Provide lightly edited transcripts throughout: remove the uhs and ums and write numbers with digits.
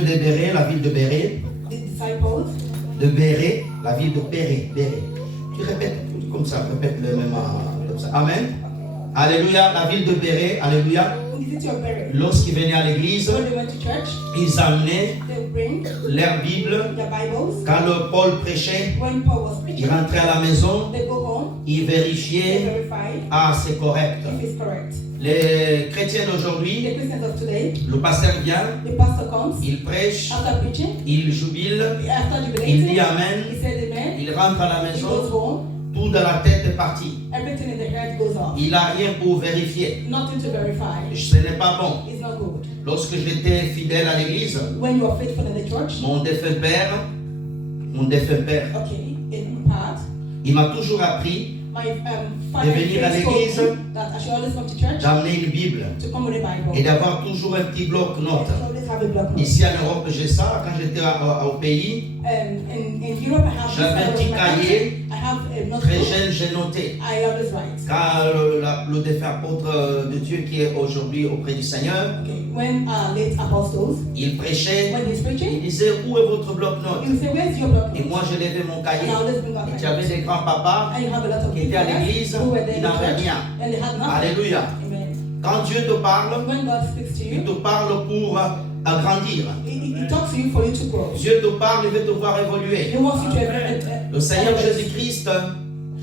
de Béret, la ville de Béret. the disciples. De Béret, la ville de Béret. Béret. Tu répètes comme ça, répète le même comme ça. Amen. Alléluia, la ville de Béret, alléluia. In the city of Beret. Lorsqu'ils venaient à l'église, When they went to church, ils amenaient they bring leur Bible. their Bibles. Quand le Paul prêchait, When Paul was ils preaching, rentraient à la maison, they go home, ils they vérifiaient, verify ah c'est correct. if it's correct. Les chrétiens d'aujourd'hui, The Christians of today, le pasteur vient, the pastor comes, il prêche, after preaching, il jubile, after il dit jubilating, Amen, he says amen, il rentre à la he goes maison, home, tout dans la tête est parti. everything in the head goes off. Il n'a rien pour vérifier. Nothing to verify. Ce n'est pas bon. It's not good. Lorsque j'étais fidèle à l'église, When you are faithful in the church, mon défunt père, okay, in part, il m'a toujours appris my de father venir à told l'église, me that I should always come to church d'amener une Bible to come with a Bible. et d'avoir toujours un petit bloc-notes. I should always have a block note. Ici en Europe, j'ai ça. Quand j'étais au pays, In Europe, I have this j'avais un kind of petit my cahier. country. I have a Très notebook. jeune, j'ai noté. I always write. Quand le défunt apôtre de Dieu qui est aujourd'hui auprès du Seigneur, Okay, when late apostles, il prêchait, when he's il preaching, disait où est votre bloc-notes? you say, where's your block Et note? moi je levais mon And cahier. I always bring out Et my tu avais notes. des grands-papas And you have a lot of qui étaient à people l'église, who were there ils in the n'avaient church, rien. and they had nothing. Alléluia. Amen. Quand Dieu te parle, When God speaks to il you, te parle pour agrandir. he talks to you for you to grow. Dieu te parle, il veut te voir évoluer. He wants you to Le Seigneur Jésus-Christ,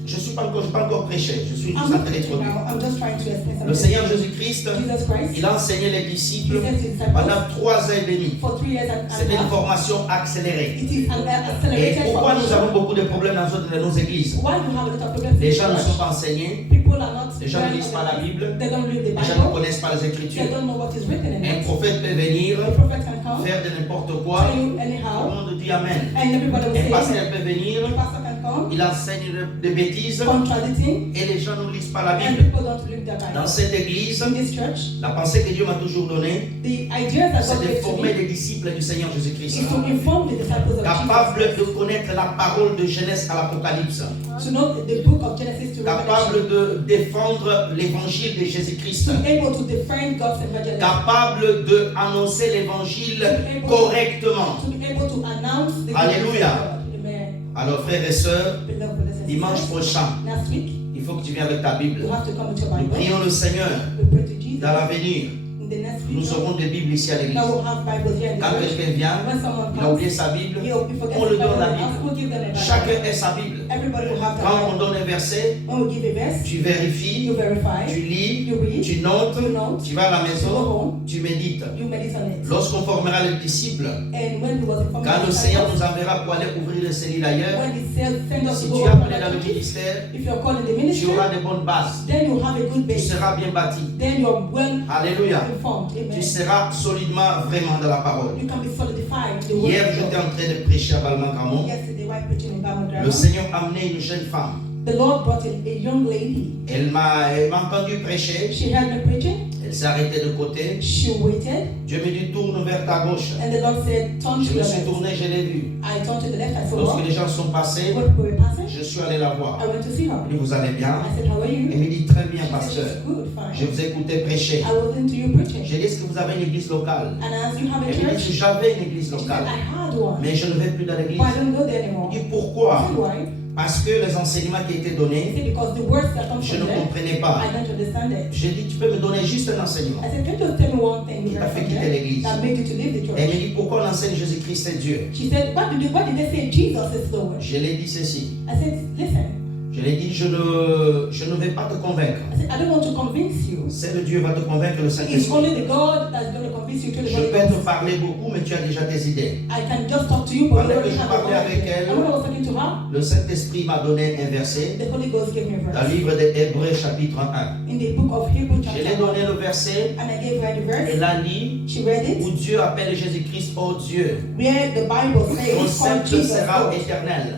je n'ai pas encore prêché, je suis juste I'm en not train preaching d'introduire. now. I'm just trying to explain Le something. Seigneur Jésus-Christ, Jesus Christ, il a enseigné les he disciples said to his disciples pendant 3 ans et demi. for 3 years and C'était une half. formation accélérée. It is an Et accelerated pourquoi nous avons formation. beaucoup de problèmes dans nos églises? Why do you have a lot of problems? Les in gens ne church? sont pas enseignés, People are not. les gens ne lisent pas la Bible, They don't read the les gens ne Bible. connaissent pas les They Écritures. don't know what is written in Un it. prophète peut venir, The prophet can come, faire de n'importe quoi, tell you tout anyhow, le monde dit Amen. and everybody will Un say pasteur amen. peut venir, The pastor can come, il enseigne des bêtises contradicting, et les gens ne lisent pas la and Bible. people don't read their Dans Bible. cette église, In this church, la pensée que Dieu m'a toujours donnée, the ideas that c'est God de gave to former me des disciples du Seigneur Jésus-Christ, is to inform the disciples of capables Jesus, de connaître la parole de Genèse à l'Apocalypse, to know the book of Genesis to Revelation, capables de défendre l'évangile de Jésus-Christ, to be able to defend God's evangelism, capables de annoncer l'évangile correctement. to be able to announce the Alléluia. goodness of God. Amen. Alors frères et sœurs, Beloved brothers and dimanche sisters, prochain, next week, il faut que tu viennes avec ta Bible. you have to come with your Nous Bible. prions le Seigneur. We pray to Jesus. Dans l'avenir, In the next week, nous aurons des Bibles ici à l'église. now we'll have Bibles here in the Quand church. quelqu'un vient, When someone il a comes, oublié sa Bible, he forgets on his lui Bible donne la in the house, Bible. we'll give them a Bible. Chacun ait sa Bible. Everybody will have Quand their on Bible. donne un verset, When we give a verse, tu vérifies, you verify, tu lis, you read, tu notes, you note, tu vas à la you go maison, home, tu médites. you meditate on it. Lorsqu'on formera les disciples, And when he was informed quand by le the Seigneur disciples, nous enverra pour aller ouvrir les cellules ailleurs, when he sent us si to tu go es open appelé dans le other churches, ministère, if you're called in the tu ministry, auras de bonnes bases. then you have a good Tu base. seras bien bâti. Then you're well Alléluia. informed. Tu Amen. seras solidement vraiment dans la parole. You can be solidified in the word Hier, of j'étais God. en train de prêcher à Balmain-Gramont. Yesterday, while preaching in Bible Le Grammar, Seigneur a amené une jeune femme. the Lord brought in a young lady. Elle m'a entendu prêcher. She heard me preaching. Elle s'est arrêtée de côté. She waited. Dieu me dit tourne vers ta gauche. And the Lord said, turn Je to me your suis left. tourné, je l'ai vue. I turned to the left. I saw Lorsque her. les gens sont passés, When people were passing, je suis allé la voir. I went to see her. Elle dit vous allez bien? I said, how are you? Elle me dit très bien She said, pasteur. she's good, Je fine. vous écoutais prêcher. I was into you preaching. J'ai dit est-ce que vous avez une église locale? And as you have a Elle me dit church, j'avais une église she said, locale. I had one. Mais je ne vais plus dans l'église. But I don't go there anymore. Et I pourquoi? said, why? Parce que les enseignements qui étaient He donnés, said, because the words that come je from ne there, comprenais pas. I don't understand it. J'ai dit tu peux me donner juste un enseignement. I said, can you just tell me one thing Qui you t'a heard fait from quitter there l'église? that made you to leave the Elle me church? dit pourquoi on enseigne Jésus-Christ est Dieu? She said, what did they say? Jesus is Lord. Je lui ai dit ceci. I said, listen. Je lui ai dit je ne vais pas te convaincre. I said, I don't want to convince you. C'est le Dieu va te convaincre, le It's Saint-Esprit. only the God that's going to convince you to the Je Holy peux te Ghost. parler beaucoup, mais tu as déjà tes idées. I can just talk to you, but Pendant you que already je have parlais a avec elle, And when I was talking to her, Le Saint-Esprit m'a donné un verset the Holy Ghost gave me a dans le verse. livre des Hébreux chapitre 1. In the book of Hebrews Je lui ai chapter 1. donné le verset, And I gave her the verse. elle a lu, She read it. où Dieu appelle Jésus-Christ oh Dieu. Where the Bible says, Ton it's called sceptre Jesus sera God. éternel.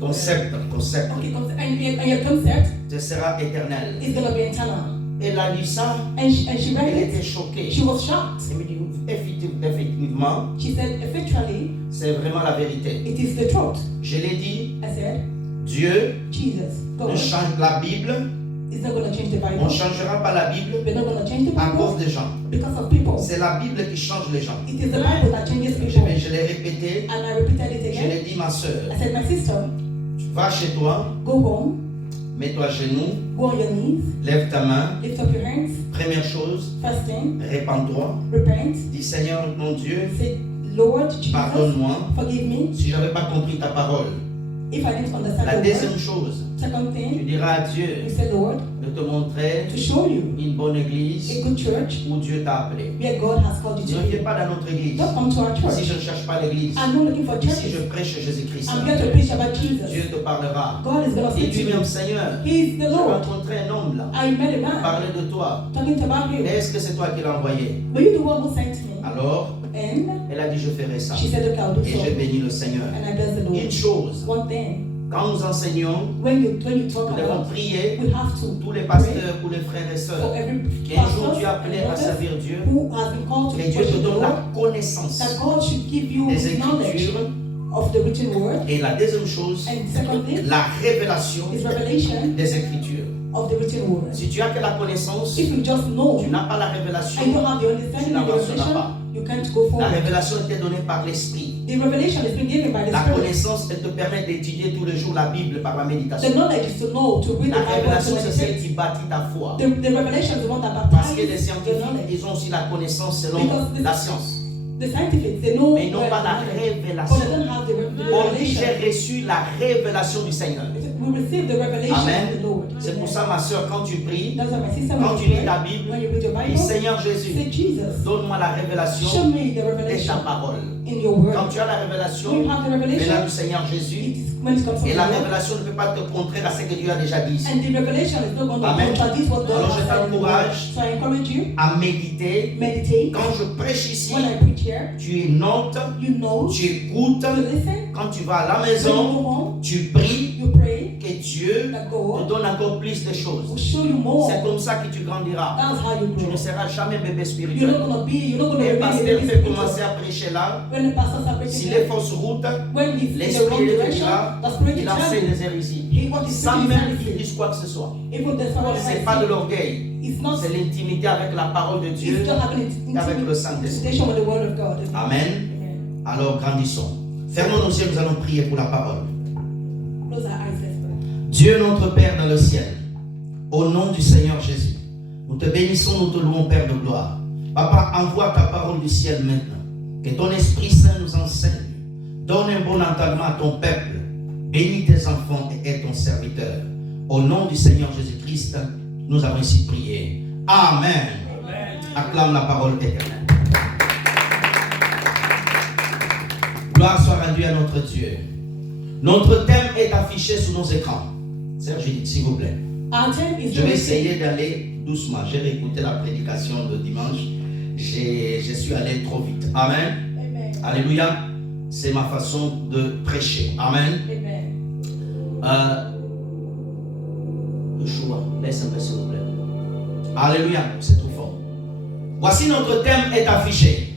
Ton sceptre Okay, and your concept te sera éternel. is going to be eternal. Elle a lu ça, And she read elle it. était choquée. She was shocked. Elle me dit effectivement, She said, effectually, c'est vraiment la vérité. it is the truth. Je l'ai dit, I said, Dieu Jesus, ne God, change la Bible, It's not going to change the On Bible. ne changera pas la Bible We're not going to change the à cause Bible des gens. because of people. C'est la Bible qui change les gens. It is the Bible that changes people. Je l'ai répété, And I repeated it je again. l'ai dit, ma soeur. I said, my sister, Tu vas chez toi, go home, mets-toi à genoux, go on your knees, lève ta main. lift up your hands. Première chose, First thing, répands-toi. repent. Dis, Seigneur mon Dieu, Say, Lord Jesus, pardonne-moi forgive me si je n'avais pas compris ta parole. if I didn't understand La the word. deuxième chose, Second tu thing, diras à you Dieu say, Lord, de te montrer to show you une bonne église a good church où Dieu t'a appelé. where God has called you Ne to viens be. pas dans notre église Don't come to our si church. je ne cherche pas l'église. I'm not looking for Si churches. je prêche Jésus-Christ, I'm here to preach about Dieu Jesus. te parlera. God is going to Et speak to lui-même, you. Seigneur, He's the j'ai Lord. rencontré un homme là, I met a man parler de toi. talking about you. Est-ce que c'est toi qui l'as envoyé? Were you the one who sent me? Alors, And elle a dit, je ferai ça. she said, okay, I'll do Et j'ai so. béni le Seigneur. And I bless the Une Lord. chose, One thing, quand nous enseignons, when you talk nous devons about, prier we have to tous les pray pasteurs, pour les frères et for sœurs, every qui un jour pastor tu as appelé à servir Dieu, who has been called to et Dieu te worship the donne Lord, la connaissance that God should give you des knowledge Écritures. of the written word. Et la deuxième chose, And secondly, la révélation is revelation des Écritures. of the written word. Si tu as que la connaissance, If you just know tu n'as pas la révélation. and you don't have the understanding of the revelation, you can't go La forward. révélation était donnée par l'Esprit. The revelation is being given by the La Spirit. connaissance, elle te permet d'étudier tous les jours la Bible par la The méditation. knowledge is to know, to read La the Bible, révélation, to c'est celle meditate. qui bâtit ta foi. The revelation is the one that Parce que les baptizes the scientifiques, knowledge. ils ont aussi la connaissance selon Because this- la science. The scientifics, they know Mais ils n'ont pas la but they révélation. don't have the On dit, revelation. j'ai reçu la révélation du Seigneur. We receive the revelation Amen. of the Lord. C'est pour ça, ma soeur, quand tu pries, That's why my sister, quand when tu you lis ta pray, Bible, when you read your dis, Bible, Seigneur say, Jésus, Jesus, donne-moi la révélation show me the de ta revelation parole. in your word. Quand tu as la When you révélation, have the venant revelation, du Seigneur Jésus, when it comes from et the la Lord, révélation ne peut pas te contraire à ce que Dieu a déjà dit. and the revelation is not going to Amen. contradict what God Alors, has je said in the word. t'encourage So I encourage you, À méditer. meditate. Quand je prêche ici, When I preach here, tu notes, you know, tu écoutes. you listen. Quand tu vas à la When you maison, go home, tu pries you pray que Dieu that te God donne encore plus de will choses. show you more. C'est comme ça que tu grandiras. That's how you Tu grow. ne seras jamais bébé You're spirituel. not going Et to pasteur remain fait commencer à prêcher là, when the pastors are s'il preaching est fausse route, when he's in the l'esprit wrong il te direction, dira, the spirit il is enseigne telling des hérésies. you what is Sans speaking même is qu'il dise quoi que ce soit. even the power C'est pas de l'orgueil, it's not c'est l'intimité avec la parole de Dieu it's just having et avec le Saint-Esprit. intimidation with the word of God. Amen. Amen. Alors grandissons. Fermons nos yeux, nous allons prier pour la parole. Close our eyes, let's pray. Dieu notre Père dans le ciel, au nom du Seigneur Jésus, nous te bénissons, nous te louons, Père de gloire. Papa, envoie ta parole du ciel maintenant. Que ton Esprit Saint nous enseigne. Donne un bon entendement à ton peuple. Bénis tes enfants et aide ton serviteur. Au nom du Seigneur Jésus-Christ, nous avons ainsi prié. Amen. Amen. Acclame la parole éternelle. Gloire soit rendue à notre Dieu. Notre thème est affiché sur nos écrans. Serge, s'il vous plaît. Our time is Je vais very essayer d'aller doucement. J'ai réécouté la prédication de dimanche. Je suis allé trop vite. Amen. Amen. Alléluia. C'est ma façon de prêcher. Amen. Amen. Le choix. Laisse un peu, s'il vous plaît. Alléluia. C'est trop fort. Voici notre thème est affiché.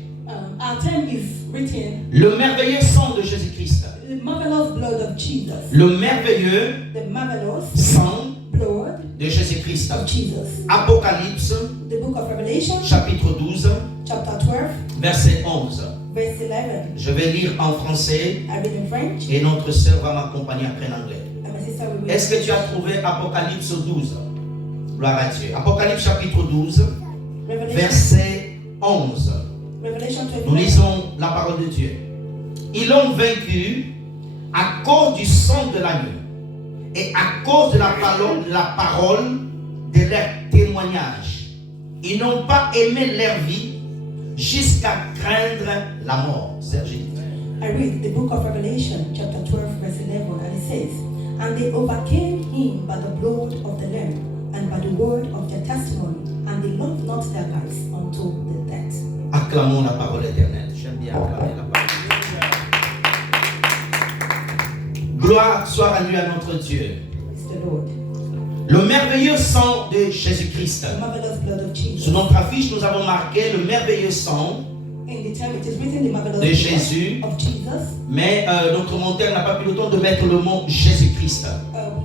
Our time is written. Le merveilleux sang de Jésus-Christ. The marvelous blood of Jesus. Le merveilleux The marvelous sang blood de Jésus-Christ. of Jesus. Apocalypse, The book of Revelation, chapitre 12, chapter 12, verset 11. verse 11. Je vais lire en français I read in French, et notre sœur va m'accompagner après en anglais. and my sister will read. Est-ce que tu as trouvé Apocalypse 12? Gloire à Dieu. Apocalypse chapitre 12, Revelation, verset 11. Revelation Nous 12. lisons la parole de Dieu. Ils l'ont vaincu à cause du sang de l'agneau et à cause de la parole de leur témoignage. Ils n'ont pas aimé leur vie jusqu'à craindre la mort. Serge. I read the book of Revelation, chapter 12, verse 11, and it says, And they overcame him by the blood of the Lamb and by the word of their testimony, and they loved not their lives unto the death. Acclamons la parole éternelle. J'aime bien acclamer la parole. Gloire soit rendue à notre Dieu. It's the Lord. Le merveilleux sang de Jésus-Christ. The marvelous blood of Jesus. Sur notre affiche, nous avons marqué le merveilleux sang, In the time it is written, the marvelous de blood Jésus. of Jesus. Mais notre monteur n'a pas pris le temps de mettre le mot Jésus-Christ.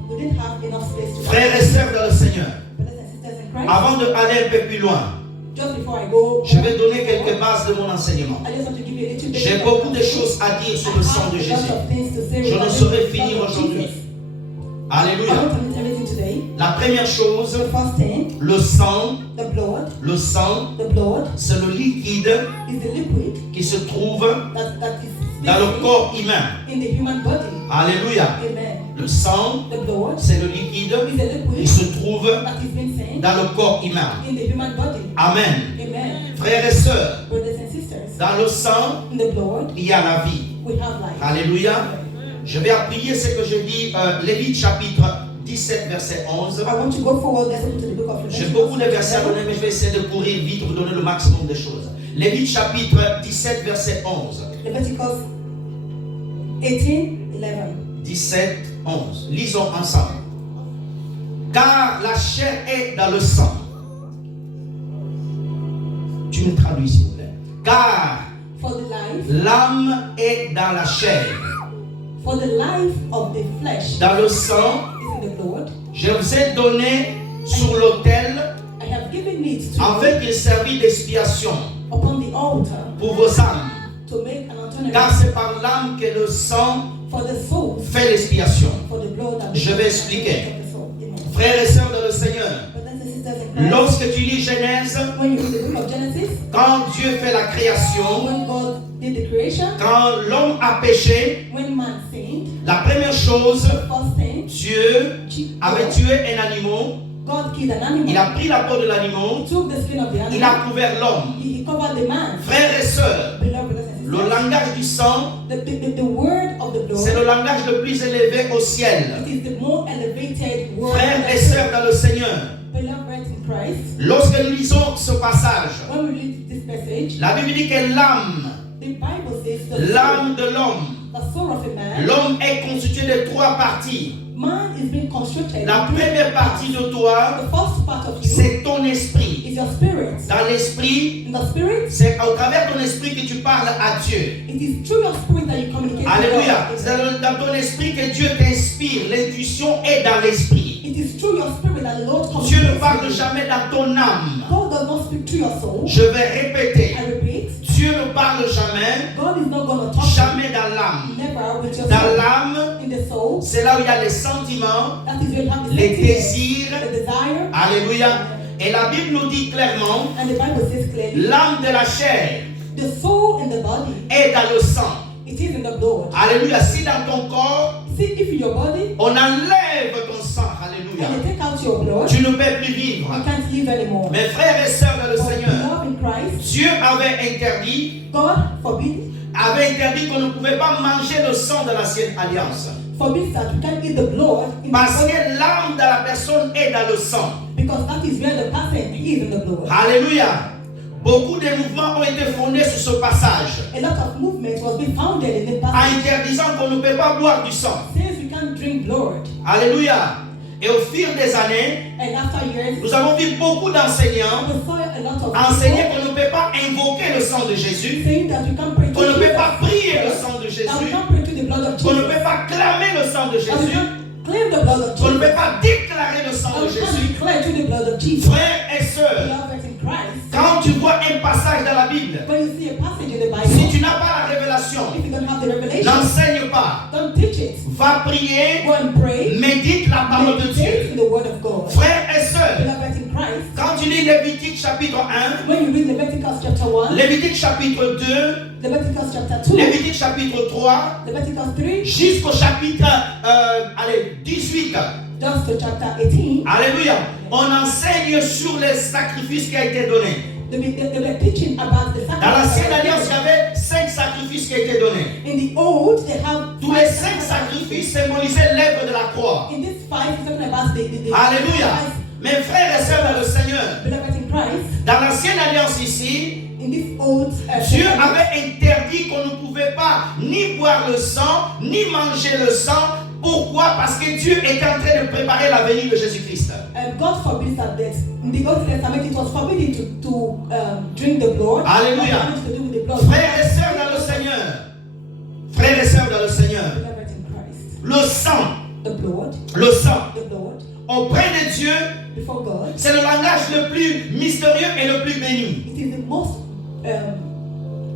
We didn't have enough space to Frères et sœurs dans le Seigneur, brothers and sisters in Christ. avant d'aller un peu plus loin, Just before I go, je vais donner quelques bases de mon enseignement. I just want to give you a little bit. J'ai beaucoup de choses à dire sur le sang de Jésus. Je ne saurais finir aujourd'hui. Alléluia. La première chose, The first thing, le sang, the blood c'est le liquide is the liquid qui se trouve that is dans le corps humain. in the human body. Alléluia. Amen. Le sang, The blood c'est le liquide is the qui liquid se trouve that is being sent dans le corps humain. in the human body. Amen. Amen. Frères et sœurs, Brothers and sisters, dans le sang, in the blood il y a la vie. we have life. Alléluia. Je vais appuyer ce que je dis, Lévites chapitre 17, verset 11. I want to go forward. Let's open to the book of J'ai Leviticus. beaucoup de versets à donner, mais je vais essayer de courir vite pour donner le maximum de choses. Lévites chapitre 17, verset 11. Leviticus 18:11. 17, 11. Lisons ensemble. Car la chair est dans le sang. Tu me traduis s'il vous plaît. Car For the life, l'âme est dans la chair. for the life of the flesh Dans le sang, is in the blood. je vous ai donné sur l'autel I have given it to afin qu'il servît d'expiation upon the altar pour vos âmes. to make an alternative Car c'est par l'âme que le sang for the soul, fait l'expiation. for the blood that Je vais expliquer. of the soul. Amen. Frères et sœurs dans le Seigneur, Brothers and sisters in Christ, lorsque tu lis Genèse, when you read the book of Genesis, quand Dieu fait la création, when God did the creation, quand l'homme a péché, when man sinned, la première chose, the first thing, Dieu avait tué un animal, God killed an animal. il a pris la peau de l'animal, He took the skin of the il animal. a couvert l'homme. He covered the man. Frères et sœurs, Beloved brothers and le sisters, langage du sang, the word of the c'est le blood, langage le plus élevé au ciel. it is the more elevated word. Frères et sœurs dans le Seigneur, Beloved brothers in Christ, lorsque nous lisons ce passage, when we read this passage, la Bible dit que l'âme, the Bible says the l'âme de l'homme, soul of a man, l'homme est constitué de trois parties. man is being constructed. La première partie de toi, The first part of you c'est ton esprit. is your spirit. Dans l'esprit, In the spirit, c'est au travers de ton esprit que tu parles à Dieu. it is through your spirit that you communicate Alléluia. with C'est God. dans ton esprit que Dieu t'inspire. L'intuition est dans l'esprit. It is through your spirit that the Lord Dieu ne communicates parle with you. jamais dans ton âme. God does not speak to your soul. Je vais répéter. I repeat, Dieu ne parle jamais, God is not going to talk jamais dans l'âme. never with your Dans soul. l'âme, In the soul, c'est là où il y a les sentiments, that is where you have the les sentiments, désirs. the desire, Alléluia. Et la Bible nous dit clairement, and the Bible says clearly, l'âme de la chair the soul in the body, est dans le sang. it is in the blood. Alléluia. Si dans ton corps, See, if in your body, on enlève ton sang, alléluia, and they take out your blood, tu ne peux plus vivre. you can't live anymore. Mes frères et sœurs dans le But Seigneur, love in Christ, Dieu avait interdit qu'on ne pouvait pas manger le sang de l'ancienne alliance. forbids that you can't eat the blood in the Parce body, que l'âme de la personne est dans le sang. because that is where the person is in the blood. Alléluia. Beaucoup de mouvements ont été fondés sur ce passage, A lot of movement was being founded in the en past. interdisant qu'on ne peut pas boire du sang. Since we can't drink blood, Alléluia. Et au fil des années, and after years, nous avons vu beaucoup d'enseignants we saw a lot of enseigner people qu'on ne peut pas invoquer le sang de Jésus, saying that we can't pray to qu'on ne peut Jesus, pas prier le sang de that we Jésus, can't pray to the blood of qu'on ne Jesus, peut pas clamer le sang de that we Jésus, can't claim the blood of qu'on ne Jesus, peut pas déclarer le sang that de we can't Jésus. declare to the blood of Jesus. Frères et sœurs, Beloved in Christ, quand tu vois un passage dans la Bible, when you see a passage in the si Bible, tu n'as pas la révélation, if you don't have the revelation, n'enseigne pas. don't teach it. Va prier, Go and pray. médite la parole de Meditate Dieu. in the word of God. Frères et sœurs, Beloved in Christ, quand tu lis Lévitique chapitre 1, when you read Leviticus chapter 1, Lévitique chapitre 2, Leviticus chapter 2, Lévitique chapitre 3, Leviticus 3, jusqu'au chapitre 18. just to chapter 18, Alléluia. On enseigne sur les sacrifices qui ont été donnés. they were teaching about the Dans l'ancienne alliance, il y sacrifice. avait 5 sacrifices qui ont été donnés. In the old, they have Tous les 5 sacrifices symbolisaient l'œuvre de la croix. In this 5, he's talking about the Alléluia. Mes frères et sœurs dans le Seigneur, beloved in Christ. dans l'ancienne alliance ici, In this old Dieu testament, avait interdit qu'on ne pouvait pas ni boire le sang, ni manger le sang. Pourquoi? Parce que Dieu était en train de préparer la venue de Jésus-Christ. God forbids that in the Old Testament it was forbidden to drink the blood. Alléluia. Nothing to do with the blood. Frères et sœurs dans le Seigneur, frères et sœurs dans le Seigneur, Beloved in Christ. le sang, The blood, le sang, the auprès de Dieu, before God, c'est le langage le plus mystérieux et le plus béni. it is the most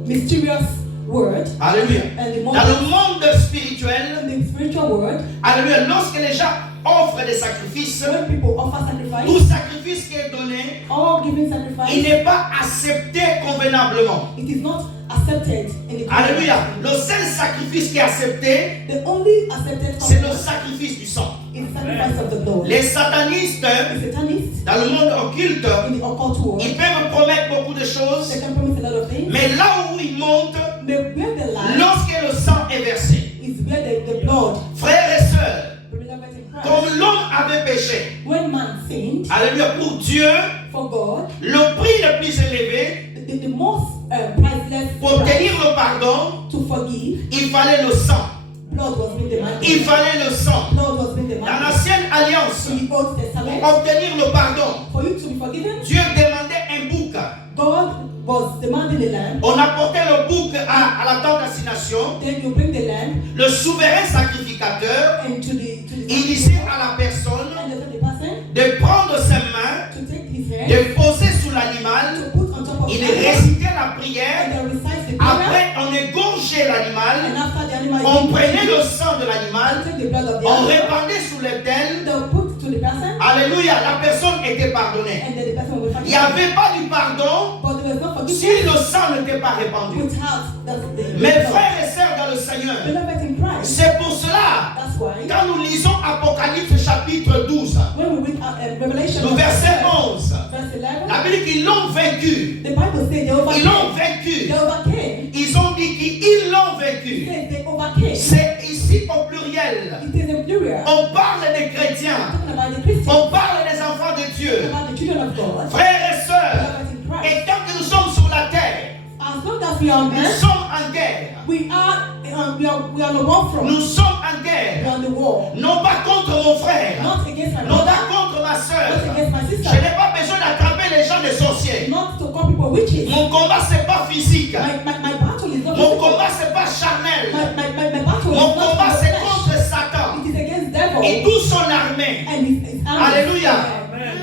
mysterious word. Alléluia. And the Dans most le monde spirituel, in the spiritual world, alléluia, lorsque les gens offrent des sacrifices, when people offer tout sacrifice, sacrifice qui est donné, all giving il sacrifice, n'est pas accepté convenablement. it is not accepted in the Alléluia. Le seul sacrifice qui est accepté, The only accepted c'est le sacrifice sacrifice du sang. is the sacrifice of the blood. Les satanistes, The Satanists dans le monde occulte, in the occult world, ils peuvent promettre beaucoup de choses, they can promise a lot of things, mais là où ils montent, but where the lie lorsque le sang est versé, is where the blood, frères et sœurs, beloved in Christ, comme l'homme avait péché, when man sinned, alléluia, pour Dieu, for God, le prix le plus élevé the most priceless pour obtenir le pardon, to forgive, il fallait le sang. blood was being demanded. Il fallait le sang. Blood was being Dans demanded. l'ancienne alliance, In the Old pour Testament, obtenir le pardon, for you to be forgiven, Dieu demandait un bouc. God was demanding the lamb. On apportait le bouc à la tente d'assignation. Then you bring the lamb Le souverain sacrificateur, and to the il disait à la personne and the person de prendre ses mains, to take his hand, de poser sur l'animal, to put on top of il the animal, récitait la prière. and then recite the prayer. Après, on égorgeait l'animal, And after the animal is on being prenait killed, le sang de l'animal, take the blood of the on animal, répandait sur l'autel. they'll put to the person, Alléluia, la personne était pardonnée. and then the person will be Il n'y forgiven. avait pas du pardon But there was no si forgiveness le sang n'était pas répandu. without the Mes blood. frères et sœurs dans le Seigneur, Beloved in Christ, c'est pour cela, that's why quand nous lisons Apocalypse chapitre 12, when we read Revelation le verset 11, verse 11, la Bible dit qu'ils l'ont vaincu. the Bible says they Ils l'ont overcame. vaincu. They overcame. Ils ont dit qu'ils l'ont It vaincu. says they overcame. C'est ici au pluriel. It is in plural. On parle des chrétiens. Talking about the Christians, On parle des enfants de Dieu. about the children of God. Frères et sœurs, Beloved in Christ. et tant que nous sommes sur la terre, As long as we are on nous earth, sommes en guerre. we are on the war front. Nous sommes en We guerre. are on the war. Non pas contre mon frère. Not against my Non brother, pas contre ma soeur. not against my Je sister, n'ai pas besoin d'attraper les gens des sorciers. not to call people witches. Mon combat, c'est pas physique. My battle is not Mon physical. combat, c'est pas charnel. My battle Mon is not combat, for c'est flesh. contre Satan It is against devil et toute son armée. and his army. Alléluia.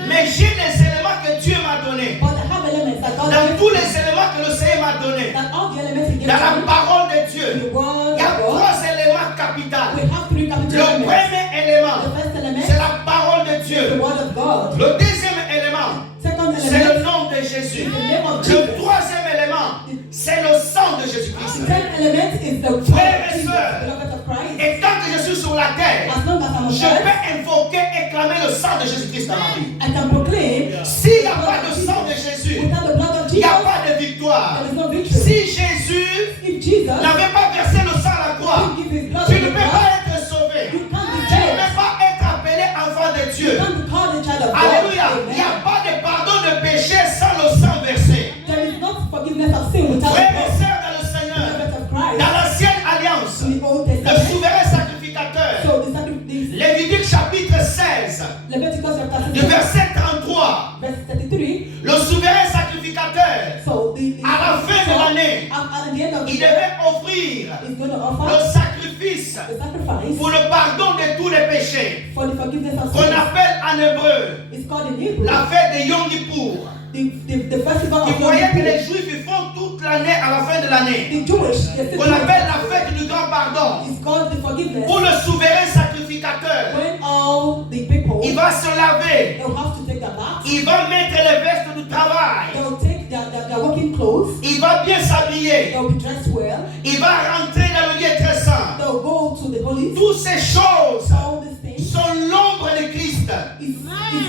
Mais j'ai les éléments que Dieu m'a donnés. But I have elements that God Dans gave tous me, les éléments que le Seigneur m'a donnés. that all the elements he gave Dans la to me, parole de in Dieu. the word Il y a of God, trois éléments we capitaux. have three capital Le elements. premier élément, The first element c'est la parole de is the Dieu. word of God. Le deuxième élément, Second c'est le element nom de Jésus. is the name of Le Jesus. troisième élément, c'est le sang de The Jésus-Christ. third element is the blood Frères of et Jesus, sœurs, beloved of Christ. Et tant que je suis sur la terre, As long as I'm on je earth, peux invoquer et clamer le sang de Jésus-Christ dans ma vie. I can proclaim S'il n'y a pas de sang de Jésus, without the blood of il n'y Jesus, a pas de victoire. there is no victory. Si Jésus If Jesus n'avait pas versé le sang à la croix, didn't give his blood tu on ne the peux cross, pas être sauvé. you can't be Tu ne saved. peux pas être appelé enfant de You Dieu. can't be called a child of God. Alléluia. Il n'y a Amen. pas de pardon de péché sans le sang versé. There is not forgiveness of sin without the Frères et blood. sœurs dans le Seigneur, Beloved of Christ. dans l'ancienne alliance, In the Old le Testament, souverain sacrificateur, so the sacrifice, Lévitique chapitre 16, Leviticus chapter du 16, verset 33, verse 33. le souverain sacrificateur, So à la fin de l'année, at the end of the il year, devait offrir is going to le offer sacrifice the sacrifice pour le pardon de tous les péchés, for the forgiveness of qu'on sins. appelle en hébreu It's called in Hebrew la fête de Yom Kippour. the festival Vous of voyez que Yom les Kippur. Juifs ils font toute l'année à la fin de l'année, The Jewish, the qu'on appelle la fête du grand pardon. is called the forgiveness. Pour le souverain sacrificateur, When all the people, il va se laver, they'll have to take their bath, il va mettre les vestes du travail, they'll take their working clothes, il va bien s'habiller, they'll be dressed well, il va rentrer dans le lieu très saint. they'll go to the holy. Toutes ces choses All these things sont l'ombre de Christ. is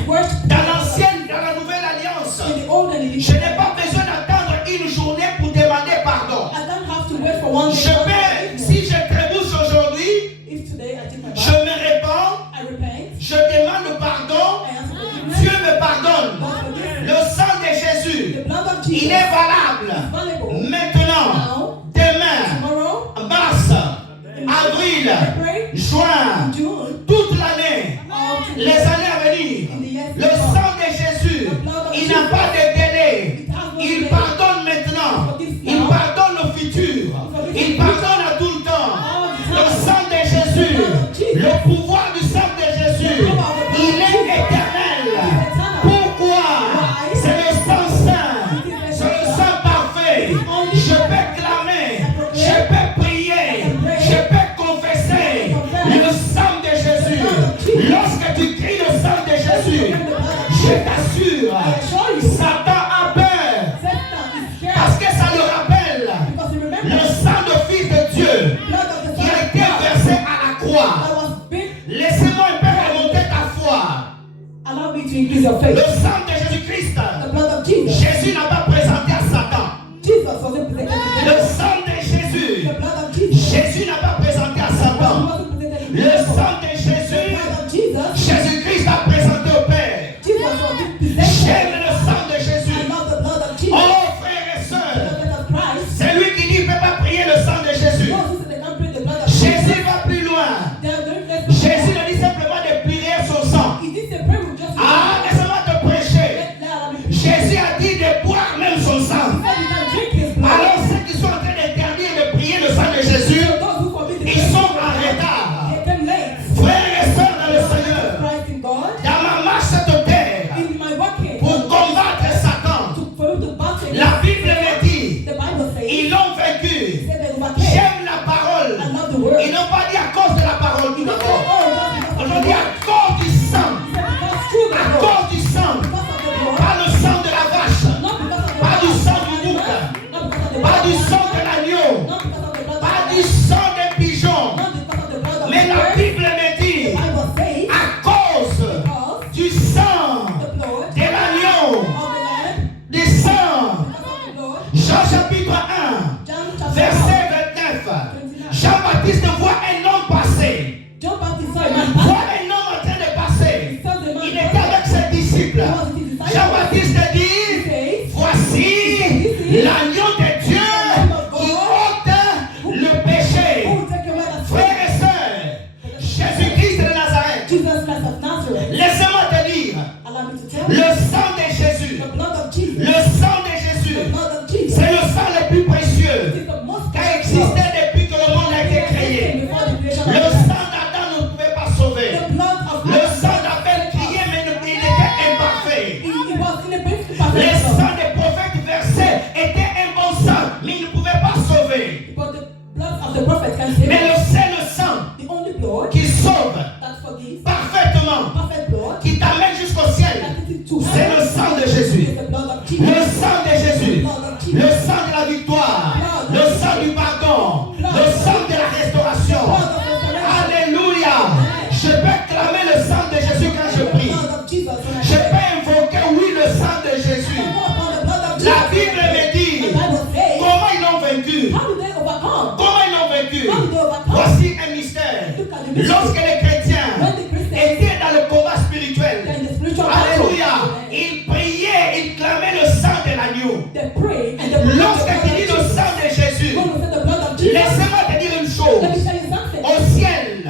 worship. Dans l'ancienne, dans la nouvelle alliance, In the old and in the je n'ai pas besoin d'attendre une journée pour demander pardon. I don't have to wait for one day. Je for peux, forgiveness. si je trébuche aujourd'hui, If today I take my je bath, me répands, I repent, je demande pardon, I ask for forgiveness, Dieu me pardonne. God forgives me. Le sang de Jésus, The blood of il Jesus est valable is valuable. maintenant, Now, demain, tomorrow, mars, avril, April, juin, June, toute l'année, all to les années à venir. in the years Le to come. sang de Jésus, il n'a pas de délai. Il pardonne maintenant. Il pardonne au futur. Il pardonne à tout le temps. Le sang de Jésus, le pouvoir du sang de Jésus, il est is your faith. Le sang de Jésus-Christ. The blood of Jesus. Jésus n'a pas présenté à Satan. Jesus wasn't presented to Le them. sang de Jésus. The blood of Jesus. Jésus n'a pas présenté à Satan. Wasn't presented to Le them. sang de The Jésus. blood of Jesus. Jésus-Christ a présenté au Père. Jesus wasn't presented. J'aime le sang de I Jésus. love the blood of Jesus. Oh frères et The sœurs, blood of Christ. c'est lui qui dit ne peut pas prier le sang de Jésus. Those who say they can't pray the blood of Jesus. Jésus va plus loin. They are going less. Jésus ne dit simplement de prier son sang. He did say pray with just Ah, laisse-moi te prêcher. Jésus a dit de boire même son sang. He said you can drink his blood. Alors ceux qui sont en train d'interdire de prier le sang de Jésus, So those who forbid the ils sont blood, en retard. they came late. Frères et sœurs dans le Seigneur, Christ in God. dans ma marche cette terre, In my working. pour combattre Satan, For you to battle. la Bible me dit, The Bible says. ils l'ont vaincu. Said they overcame. J'aime la parole. I love the word. Ils n'ont pas dit à cause de la parole tout d'abord. On a dit à cause du sang. À cause du sang. Pas le sang de la vache. Pas du sang du bouc. Pas du sang de l'agneau. Pas du sang des pigeons. Mais la Bible me dit à cause du sang de l'agneau. Du sang. Jean chapitre 1, verset 29. Jean-Baptiste voit un homme passer. Voit un homme en train de passer. Il était avec ses disciples. Jean-Baptiste dit, voici l'agneau de Dieu qui ôte le péché. Frères et sœurs, Jésus-Christ de Nazareth, laissez-moi te dire, le sang de Jésus, le sang de Jésus, c'est le sang le plus précieux qui a existé depuis que le monde a été créé. Le sang d'Adam ne pouvait pas sauver. Le sang d'Abel criait, mais il était imparfait. Le sang des prophètes versés était un bon sang, mais il ne pouvait pas sauver. Mais c'est le sang qui sauve parfaitement, qui t'amène jusqu'au ciel. C'est le sang de Jésus. Le sang de Jésus. Le sang de la victoire. Le sang du pardon. Le sang de la restauration. Alléluia. Je peux clamer le sang de Jésus quand je prie. Je peux invoquer, oui, le sang de Jésus. La Bible me dit comment ils l'ont vaincu. Comment ils l'ont vaincu. Voici un mystère. Lorsque les chrétiens étaient dans le combat spirituel, alléluia, ils priaient, ils clamaient le sang de l'agneau. Lorsque tu dis le sang de Jésus, laissez-moi te dire une chose. Au ciel,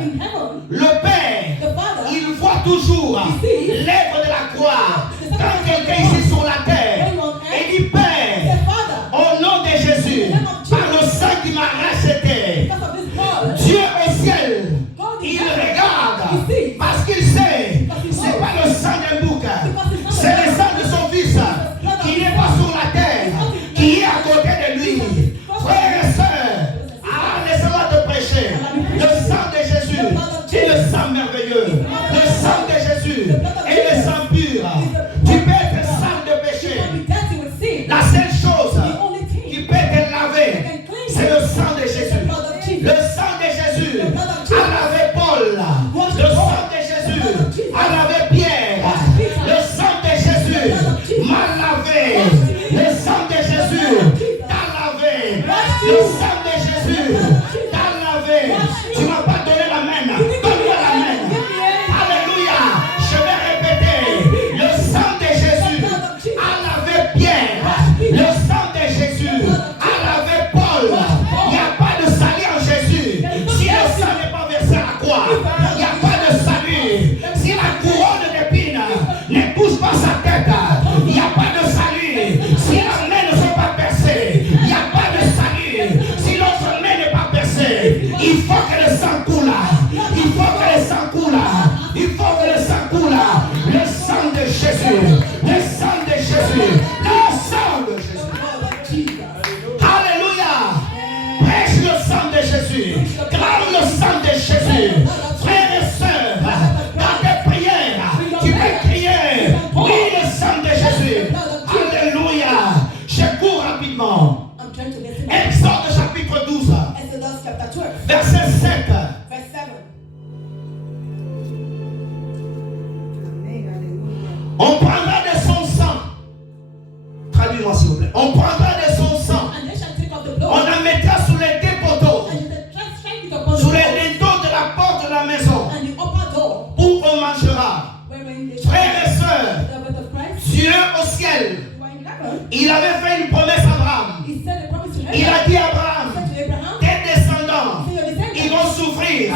le Père, il voit toujours l'œuvre de la croix. Quand quelqu'un ici sur la terre, il dit Père, au nom de Jésus, par le sang qui m'a racheté, Dieu au ciel, il regarde parce qu'il sait, c'est pas le sang d'un bouc, c'est le sang de son fils qui n'est pas sur la terre, qui est à côté de lui. Frères et sœurs, laissez-moi te prêcher. Le sang de Jésus est le sang merveilleux. Le sang de Jésus est le sang pur. Tu peux être sans de péché. La seule chose qui peut te laver, c'est le sang de Jésus. Le sang de Jésus a lavé Paul. Le sang de Jésus a lavé Pierre. Le sang de Jésus m'a lavé. Le sang de Jésus t'a lavé. Le sang de Jésus t'a lavé. Tu ne m'as pas donné la main. Donne-moi la main. Alléluia. Je vais répéter. Le sang de Jésus a lavé Pierre. Le sang de Jésus a lavé Paul. Il n'y a pas de salut en Jésus. Si le sang n'est pas versé à la croix, il n'y a pas de salut. Si la couronne d'épines ne touche pas sa tête, il n'y a pas de salut. Si la main ne sont pas percées, il n'y a pas de salut. Si l'autre main n'est pas percée, il faut que le sang coule. Il faut que le sang coule. Il faut que le sang coule. Le sang de Jésus. Le sang de Jésus. Le sang de Jésus. Alléluia. Prêche le sang de Jésus. Clame le sang de Jésus. Frères et sœurs, dans tes prières, tu peux crier, oui, le sang de Jésus. Alléluia. Je cours rapidement. Exode chapitre 12, verset 7. On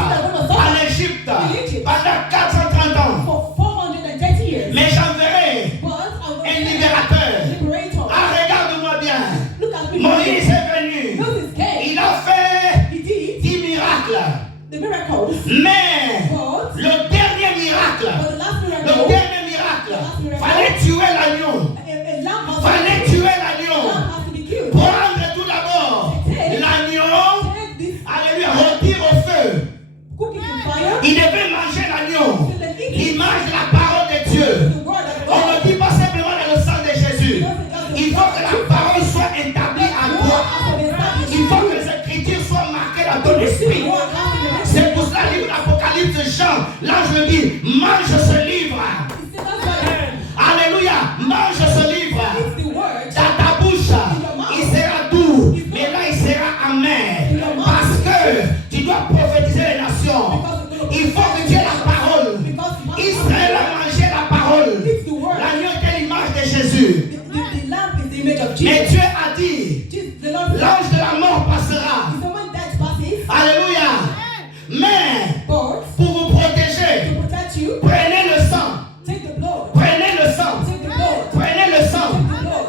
en Égypte pendant 430 ans. for 430 years. Mais j'enverrai But I will un send libérateur. a liberator. Ah, regarde-moi bien. Look at me. Moïse est venu. Moses came. Il a fait He did 10 miracles. the miracles. Mais But le dernier miracle, for the last le miracle, dernier miracle, fallait tuer l'agneau. a lamb has Fallait to be tuer killed. l'agneau. Lamb has to be killed. Prendre tout d'abord l'agneau. Take this, Alléluia, retire au feu. cook it in fire. Il devait manger l'agneau. So then eat it. Il mange la parole de Dieu. The word of On ne God. dit pas simplement dans le sang de Jésus. Il faut que la parole soit établie à toi. Il faut que les écritures soient marquées dans ton esprit. C'est pour cela, livre d'Apocalypse de Jean, l'ange me dit, mange ce livre. Alléluia, mange ce livre. Dans ta bouche, il sera doux, mais là il sera amer. Parce que tu dois prophétiser les nations. Il faut que tu aies la parole. Israël a mangé la parole. L'agneau était l'image de Jésus. The lamp is the image of Mais Jesus. Dieu a dit, The Lord said, l'ange de la mort passera. if someone death passes, Alléluia. Mais but pour vous protéger, to protect you, prenez le sang. take the blood. Prenez le sang. Take the blood. Prenez le sang.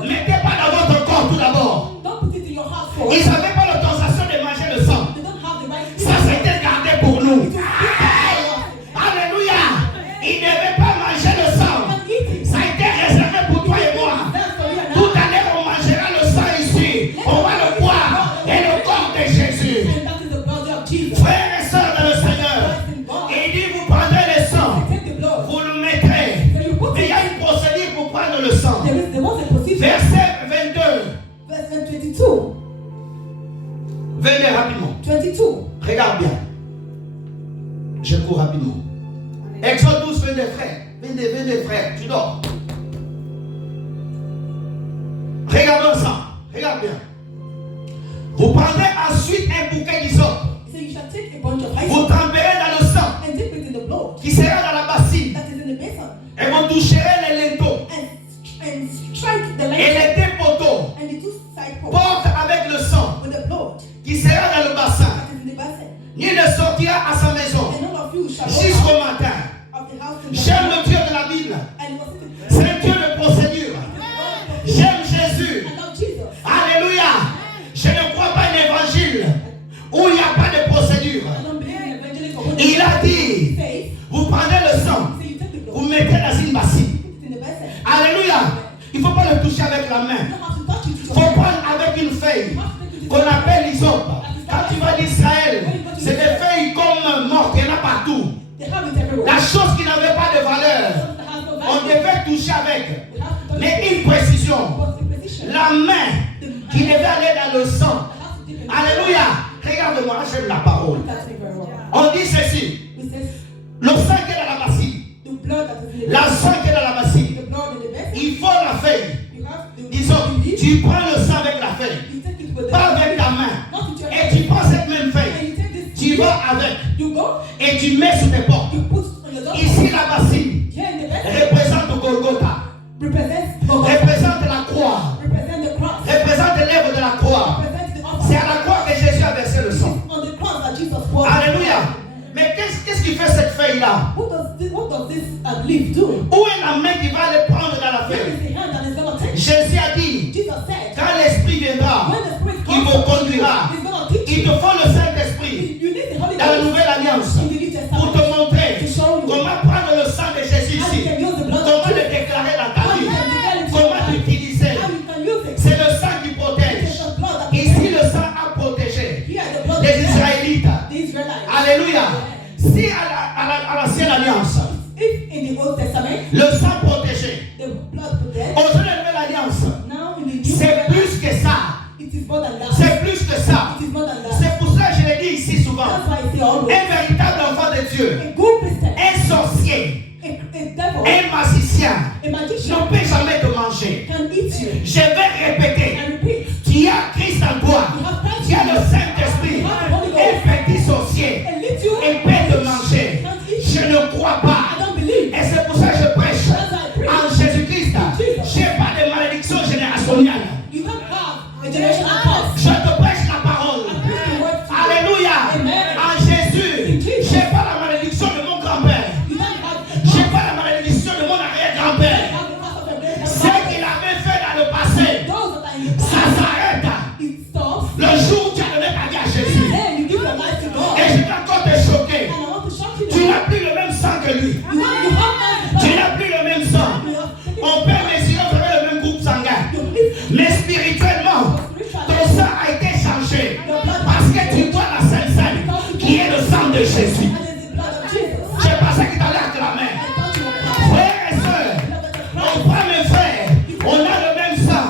Mettez pas dans votre corps tout d'abord. Don't put it in your heart Ils first. n'avaient pas l'autorisation de manger le sang. They don't have the right to Ça, c'était gardé pour nous. It was given Alléluia. Ils ne devaient pas manger le sang. to us. And eat it. Ça a été réservé pour toi et moi. That's for you and Tout à l'heure, on mangera le sang ici. On va le boire. Et le corps de Jésus. And that is the blood of Jesus. Frères et sœurs dans le Seigneur. Christ in God. Et il dit, vous prendrez le sang. Take the blood. Vous le mettrez. So you put Mais il y it. a une procédure pour prendre le sang. There was a procedure. Verset 22. Verse 22. Venez rapidement. 22. Regarde bien. Je cours rapidement. Exode 12, venez frère. Venez frère. Tu dors. Regarde ça. Regarde bien. Vous prendrez ensuite un bouquet d'hysope. So you shall take a bunch of Vous hyssop tremperez dans le sang and dip it in the blood qui sera dans la bassine. that is in the basin Et vous toucherez les linteaux and strike the et line les deux poteaux. and the two side posts Porte avec le sang with the blood qui sera dans le bassin. that is in the basin. Nul ne sortira à sa maison And none of you shall go jusqu'au out matin. of the house in the J'aime morning. le Dieu de la Bible. And was it C'est un Dieu de procédure. J'aime Jésus. I love Jesus. Alléluia. Je ne crois pas à un évangile où il n'y a pas de procédure. I don't believe in evangelism. But what Il a dit, faith, vous prenez le sang, so you take the vous blood, mettez dans une bassine. put it in the basin. Alléluia. Il ne faut pas le toucher avec la You main. don't have to touch it with Il your faut hand. prendre avec une feuille You have to take it with qu'on your hand. appelle l'hysope. Quand tu vas d'Israël, c'est des feuilles comme mortes, il y en a partout. They have it everywhere. La chose qui n'avait pas de valeur, Something that has no on value. devait toucher avec. We have to touch Mais it. une précision, But the position, la main qui devait aller dans le sang. I have to dip in the Alléluia. Regarde-moi, j'aime la parole. Look at me very well. On dit ceci. It says Le sang qui est dans la bassine. the blood that is in the La basin. sang qui est dans la bassine. The blood in the basin. Il faut la feuille. You have to Disons, tu prends le sang avec la feuille. You take it with the Pas avec ta main. not with your Et hand. tu prends cette même And feuille. you take this. Tu vas avec. You go. Et tu mets sur tes portes. You put on your door. Ici, la bassine Here in the basin représente Golgotha. represents Golgotha. Représente la croix. Represent the cross. Représente l'œuvre de la croix. Represents the offer. C'est à la croix que Jésus a versé le sang. On the cross that Jesus poured. Alléluia. Mais qu'est-ce qui fait cette feuille-là? What does this leaf do? Où est la main qui va aller prendre dans la Where feuille? is the hand that is going to take? Jésus a dit, Jesus said, quand l'Esprit viendra, when the Spirit il comes, vous conduira. He's going to teach Il you. te faut le Saint-Esprit You need the Holy dans la Ghost Nouvelle Alliance in the New pour te Testament montrer to show you comment prendre le sang de Jésus how ici, you can use the blood comment of le Jesus, déclarer dans ta how you vie, can declare it to your comment life, l'utiliser. how you can use it. C'est le sang qui It's protège. the blood that Ici, protects. le sang a protégé Here the blood les protects Israélites. the Israelites. Alléluia. Si à l'Ancienne Alliance, If in the Old Testament le sang protégé, the blood protects, aujourd'hui, la Nouvelle Alliance, now in the New c'est Testament plus que ça. it is more than that. C'est plus que ça. It is more than that. C'est pour ça que je l'ai dit ici souvent. That's why I say always. Un véritable enfant de Dieu, A good Christian, un sorcier, a devil, un magicien a magician ne peut jamais te manger. can eat you. Je vais répéter. And repeat. Tu as Christ en toi. You have Christ Tu as in le you. Saint-Esprit. You have the Holy Un Ghost. petit sorcier. A little Et peut te manger. can't eat Je you. ne crois pas. I don't believe. Et c'est pour ça que je prêche That's why I preach. en Jésus-Christ. Je n'ai pas de malédiction générationnelle. You don't have a generational curse. Je te prêche la parole. I preach the word to you. Alléluia. Amen. En Jésus, you give your life to God. Et je vais encore te choquer. And I want to shock you. Tu n'as plus le même sang que lui. You have Tu n'as plus le même sang. On peut mesurer le même groupe sanguin. Mais spirituellement, ton sang a été changé. Parce que tu bois la Sainte Seine, qui est le sang de Jésus. C'est pas ça qui t'a l'air acclamé. Frères et sœurs, on prend mes frères, on a le même sang.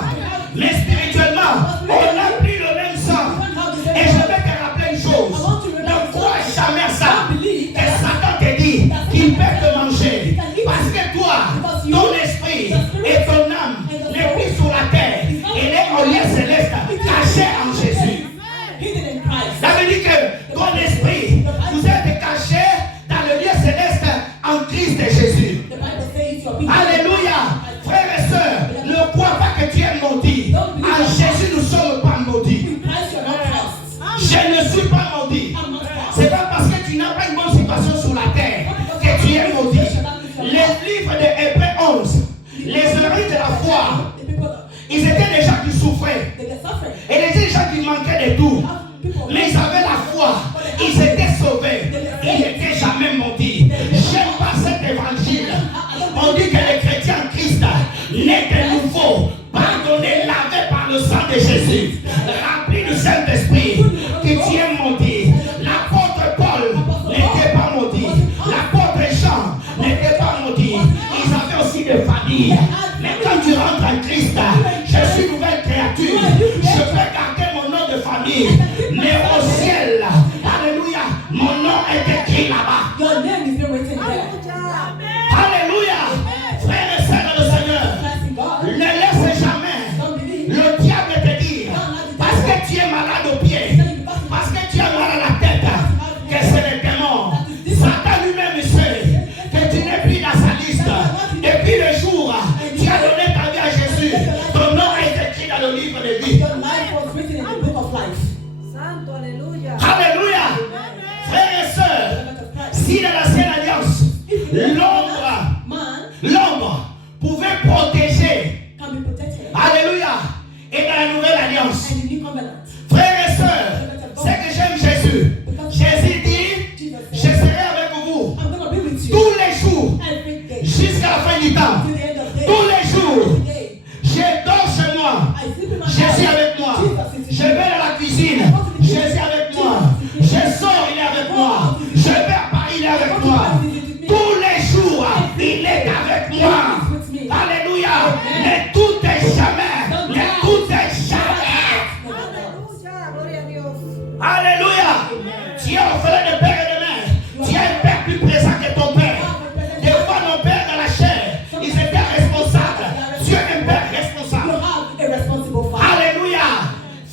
Mais spirituellement, on n'a plus le même sang. Et je vais te rappeler une chose. Ne crois jamais à ça. Que Satan te dit qu'il peut te manger. Parce que toi, ton esprit et ton âme n'est plus sur la terre. Elle est au lieu céleste, cachée en Jésus. Ça veut dire que ton esprit, vous êtes caché dans le lieu céleste en Christ Jésus. Alléluia. Frères et sœurs, ne crois pas que tu es maudit. En Jésus, nous ne sommes pas maudits. Je ne suis pas maudit. C'est pas parce que tu n'as pas une bonne situation sur la terre que tu es maudit. Les livres de Hébreux 11, les héros de la foi, ils étaient des gens qui souffraient. Et les gens qui manquaient de tout. Mais ils avaient la foi. Ils étaient sauvés. Ils n'étaient jamais maudits. J'aime pas cet évangile. On dit que les chrétiens en Christ naissent de nouveau, pardonnés, lavés par le sang de Jésus, remplis du Saint-Esprit, que tu es maudit. L'apôtre Paul n'était pas maudit. L'apôtre Jean n'était pas maudit. Ils avaient aussi des familles. Mais quand tu rentres en Christ, je suis une nouvelle créature. Je peux garder mon nom de famille. Mais au ciel, alléluia, mon nom est écrit là-bas. Your name is being written there. Alléluia. Frères et sœurs dans le Seigneur, ne laisse jamais le diable te dire, parce que tu es malade au pied, parce que tu es malade à la tête, que c'est le démon. Satan lui-même sait que tu n'es plus dans sa liste. Depuis le jour, tu as donné ta vie à Jésus. Ton nom est écrit dans le livre de vie. Your life was written in the book of life. Santo, alléluia. Alléluia. Frères et sœurs, si dans l'ancienne alliance, l'ombre pouvait protéger. Alléluia. Et dans la nouvelle alliance, frères et sœurs, c'est que j'aime Jésus. Jésus dit, je serai avec vous tous les jours jusqu'à la fin du temps. Tous les jours, je dors chez moi. Jésus avec moi. Je vais dans la cuisine. Jésus avec moi. Je sors, il est avec moi. Je vais à Paris, il est avec moi. Tous les jours, il est avec moi. Alléluia. Ne tout est jamais. Ne tout est jamais. Alléluia, gloria a Dios. Alléluia. Tu es orphelin de père et de mère. Tu as un père plus présent que ton père. Des fois, nos pères dans la chair, ils étaient responsables. Tu es un père responsable. Alléluia.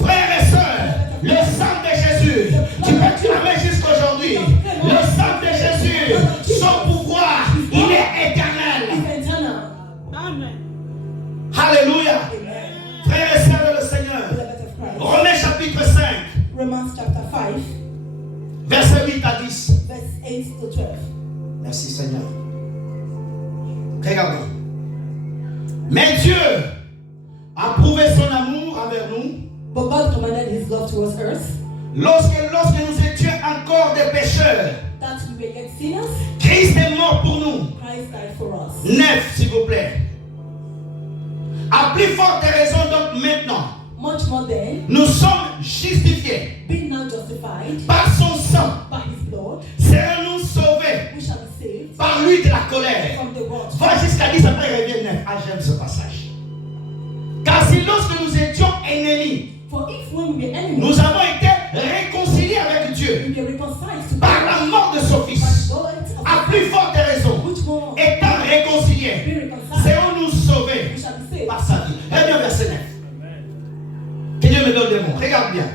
Frères et sœurs, le sang de Jésus, tu peux clamer jusqu'aujourd'hui. Le sang de Jésus, son pouvoir, il est éternel. Amen. Alléluia. Frères et sœurs de le Seigneur, Romains chapitre 5, Romans chapter 5, verset 8 à 10. verse 8 to 12. Merci Seigneur. Regardons. Mais Dieu a prouvé son amour envers nous But God commanded his love towards us, lorsque nous étions encore des pécheurs. that we were yet sinners, Christ est mort pour nous. Christ died for us. 9, s'il vous plaît. À plus forte raison donc maintenant, Much more then, nous sommes justifiés being now justified par son sang. by his blood, Serons-nous sauvés we shall be saved par lui de la colère. from the world. Va jusqu'à 10, après revient 9. Ah, j'aime ce passage. Car si lorsque nous étions ennemis, For if when we were enemies, nous avons été réconciliés avec Dieu we were reconciled to par God la mort de son by Fils. the blood of À plus forte raison, which more étant réconciliés, be reconciled, serons-nous sauvés we shall be saved. par sa vie. Reviens verset 9. Que Dieu me donne des mots. Regarde bien.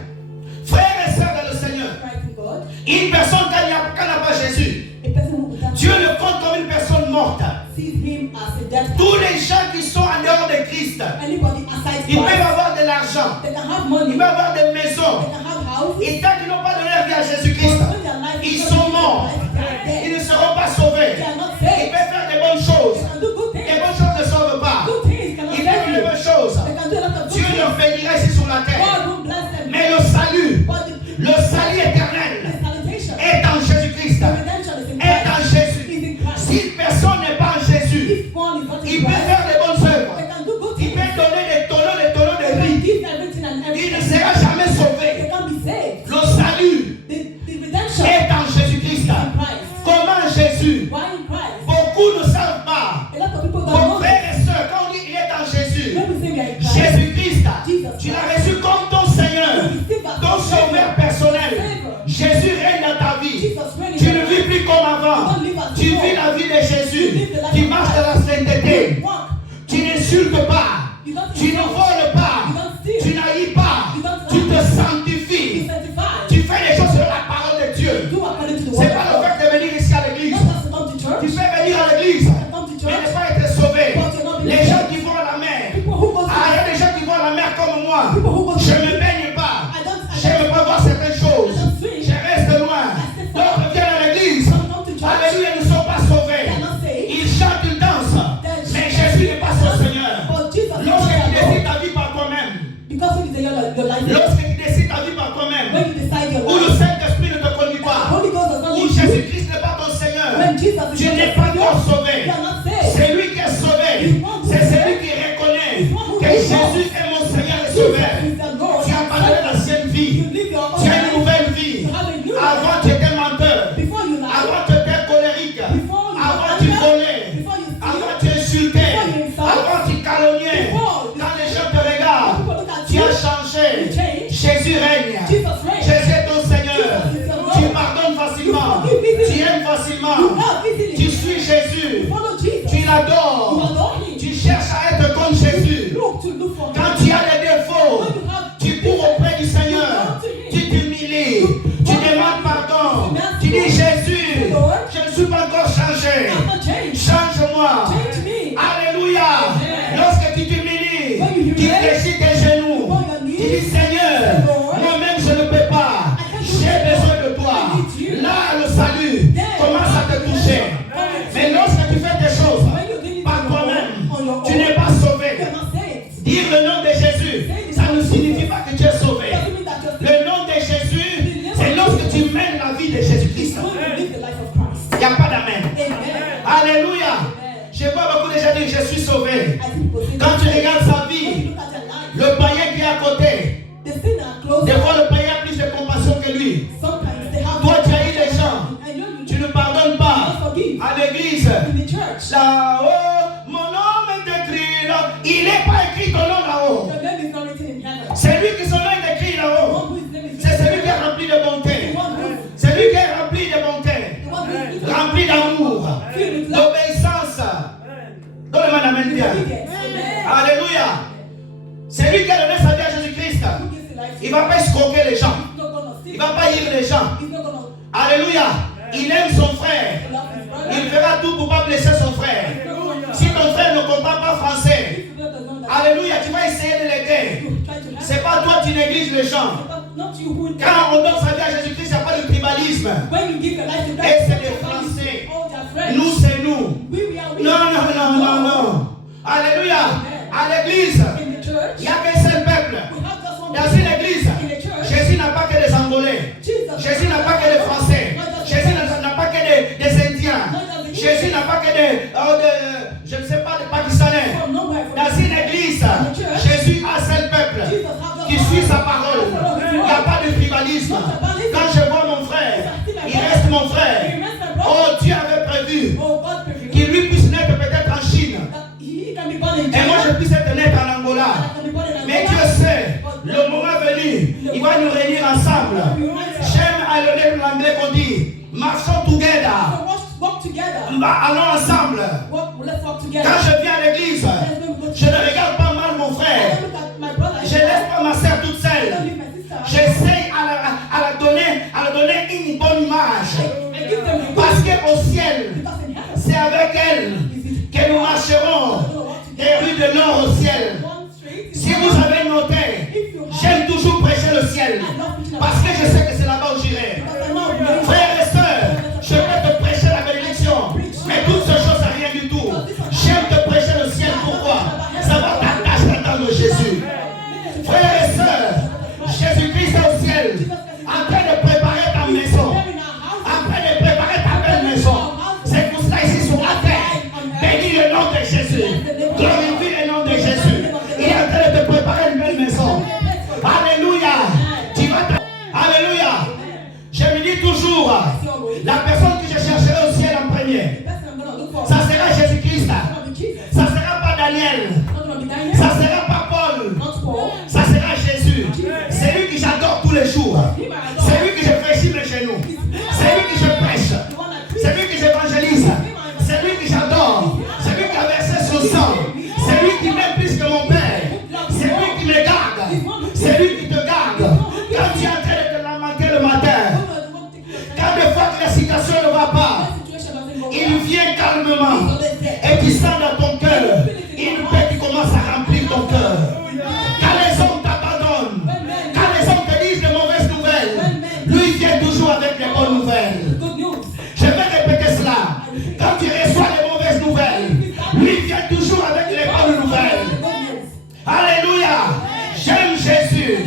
Frères et sœurs dans le Seigneur, Christ in God, une personne quand n'a pas Jésus, a person who without Dieu le compte comme une personne morte. sees him as a dead Tous les gens qui sont en dehors de Christ, anybody aside ils peuvent Christ, avoir de l'argent, they can have ils money, peuvent avoir des maisons. they can have houses, Et tant qu'ils n'ont pas donné la vie à Jésus-Christ, but when their life ils is sont not morts. they are dead. Ils ne seront pas sauvés. They are not Ils saved. peuvent faire des bonnes choses. They can do good Les things. bonnes choses ne sauvent pas. Good things cannot Ils peuvent faire save des you. bonnes choses. They can do a lot of Dieu good leur things. bénira ici sur la terre. God will bless them. Mais le salut But éternel vie de Jésus-Christ, you want to live the life of Christ. il n'y a pas d'amen. Amen. Alléluia. Amen. Je vois beaucoup de gens dire je suis sauvé. I think people say Quand tu that. regardes sa When vie, you look at their life, le païen qui est à côté, the sinner are close. des fois le païen a plus de compassion que lui. Sometimes they have. Toi, tu as eu les gens, I know you tu ne pardonnes pas. don't forgive. À l'église, In the church, là-haut, mon nom est écrit là. Il n'est pas écrit ton nom là-haut. your name is not written in heaven. C'est lui qui son nom est écrit The là-haut. one whose name is C'est written. celui qui est rempli de bonté. The one who C'est lui qui est rempli de bonté. the one who is Rempli d'amour, filled with love. d'obéissance. Donne-moi la main bien. Obedience. Amen. Alléluia. C'est lui qui a donné sa vie à Jésus-Christ. Who gives the life to Il you? ne va pas escroquer les gens. He's not gonna steal. Il ne va pas ire les gens. He's not gonna Alléluia. Il aime son frère. love his brother. Il fera tout pour ne pas blesser son frère. Si ton frère ne comprend pas français, If you don't know that, alléluia, tu vas essayer de l'aider. you try to help. C'est pas toi qui négliges les gens. Not you who. Quand on donne sa vie à Jésus-Christ, il n'y a pas de tribalisme. When you give your life to Et Christ, c'est des Français. all their friends. Nous, c'est nous. We are we. Non, non, non, non, non. Alléluia. À l'église, In the church, il n'y a qu'un seul peuple. we have just one. Dans une église, In the church, Jésus n'a pas que des Angolais. Jesus. Jésus n'a pas que des Français. Jésus n'a pas que des Indiens. Jésus n'a pas que je ne sais pas, des Pakistanais. From nowhere. From Dans une église, Jésus a un seul peuple qui suit sa parole. Il n'y a pas de tribalisme. Quand je vois mon frère, il reste mon frère. Oh, Dieu avait prévu Oh, God prevail. qu'il lui puisse naître peut-être en Chine. That he can be born in Et moi, je China. puisse être naître en Angola. I can be born in Mais Angola. Dieu sait, le moment venu, il va nous réunir ensemble. J'aime à l'anglais qu'on dit, marchons together. So walk together. Allons ensemble. Let's walk together. Quand je viens à l'église, je ne regarde pas mal mon I frère. don't look at my brother. Je ne laisse pas ma soeur toute I seule. don't leave my sister. J'essaye à la donner une bonne image. I give them a Parce qu'au ciel, because in heaven, c'est avec elle que nous marcherons des rues de l'or au ciel. one straight. Si vous avez noté, j'aime toujours prêcher le ciel. Parce que je sais que c'est là-bas où j'irai. Frères et sœurs, je peux te prêcher la bénédiction. Mais toutes ces choses, c'est rien du tout. J'aime te prêcher le ciel. Pourquoi? Ça va t'attacher dans le Jésus. Frères et sœurs, Jésus-Christ est au ciel, en train de préparer ta maison, en train de préparer ta belle maison. C'est pour cela ici sur la terre. Bénis le nom de Jésus. Glorifie le nom de Jésus. Il est en train de te préparer une belle maison. Alléluia. Tu vas te... Alléluia. Je me dis toujours, la personne que je chercherai au ciel en premier, ça sera Jésus-Christ. Ça sera pas Daniel. Ça sera pas Paul. Ça sera Jésus. C'est lui que j'adore tous les jours. C'est lui que je fléchis mes genoux. C'est lui que je prêche. C'est lui que j'évangélise. C'est lui que j'adore. C'est lui qui a versé son sang. C'est lui qui m'aime plus que mon père. C'est lui qui me garde. C'est lui qui te garde. Quand tu es en train de te lamenter le matin, quand des fois que la situation ne va pas, il vient calmement et tu sens dans ton cœur une paix qui commence à remplir ton cœur. Quand les hommes t'abandonnent, quand les hommes te disent de mauvaises nouvelles, lui vient toujours avec les bonnes nouvelles. Je vais répéter cela. Quand tu reçois les mauvaises nouvelles, lui vient toujours avec les bonnes nouvelles. Alléluia. J'aime Jésus.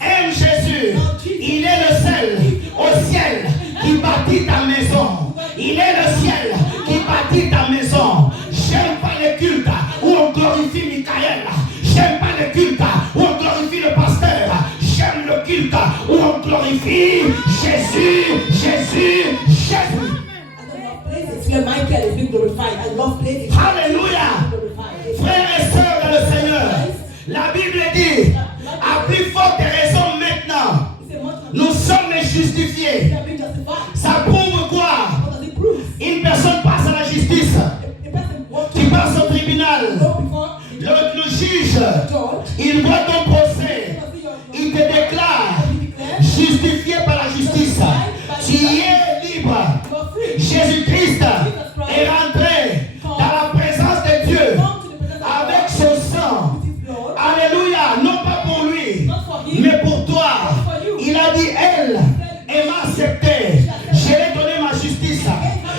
Aime Jésus. Il est le seul au ciel qui bâtit ta maison. Il est le ciel qui bâtit ta maison. J'aime pas les cultes où on glorifie Michael. J'aime pas les cultes où on glorifie le pasteur. J'aime le culte où on glorifie Jésus, Jésus, Jésus. Where Michael is being glorified. I love places. Alléluia. Frères et sœurs dans le Seigneur, la Bible dit, à plus forte raison maintenant, nous sommes justifiés. Ça prouve quoi? Une personne passe à la justice. Tu passes au tribunal. Le juge, il voit ton procès. Il te déclare justifié par la justice. Tu es libre. Jésus-Christ est rentré dans la présence de Dieu avec son sang. Alléluia. Non pas pour lui, mais pour toi. Il a dit, elle m'a accepté. Je lui ai donné ma justice.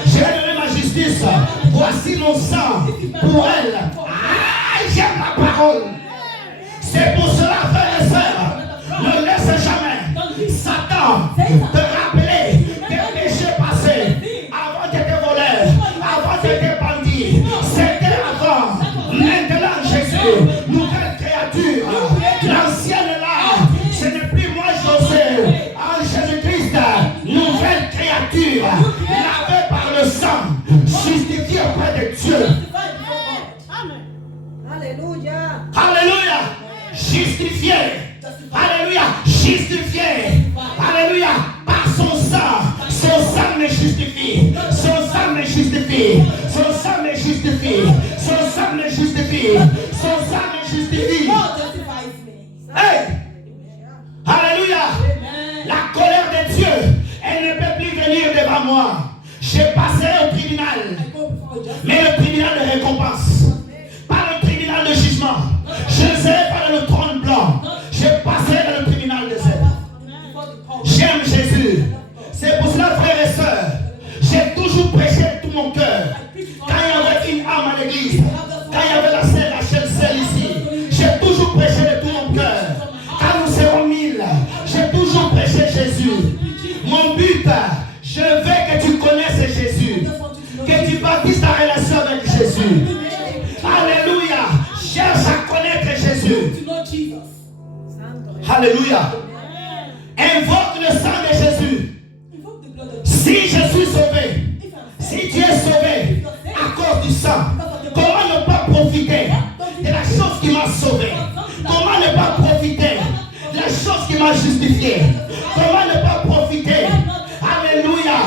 Je lui ai donné ma justice. Voici mon sang pour elle. Ah, j'aime la parole. C'est pour cela, frères et sœurs, ne laisse jamais Satan te rappeler que Justifié. Alléluia. Justifié. Alléluia. Par son sang. Son sang me justifie. Son sang me justifie. Son sang me justifie. Son sang me justifie. Son sang me justifie. God justifies me. Hey! Alléluia. La colère de Dieu, elle ne peut plus venir devant moi. Je passerai au tribunal. I go before a judge. Mais le tribunal de récompense, pas le tribunal de jugement. Je ne serai pas dans le trône blanc. Je passerai dans le tribunal des ailes. Before the court. J'aime Jésus. C'est pour cela, frères et sœurs, j'ai toujours prêché de tout mon cœur. Quand il y avait une âme à l'église, quand il y avait la sœur Rachel seule ici, j'ai toujours prêché de tout mon cœur. Quand nous serons 1000, j'ai toujours prêché Jésus. Mon but, je veux que tu connaisses Jésus. Que tu bâtisses ta relation avec Jésus. Alléluia. Cherche à connaître Jésus. To know Jesus. Alléluia. Invoque le sang de Jésus. Invoke the blood of Jesus. Si je suis sauvé, If I'm si tu es sauvé à cause du sang, comment ne pas profiter de la chose qui m'a sauvé? Comment ne pas profiter de la chose qui m'a justifié? Comment ne pas profiter? Alléluia.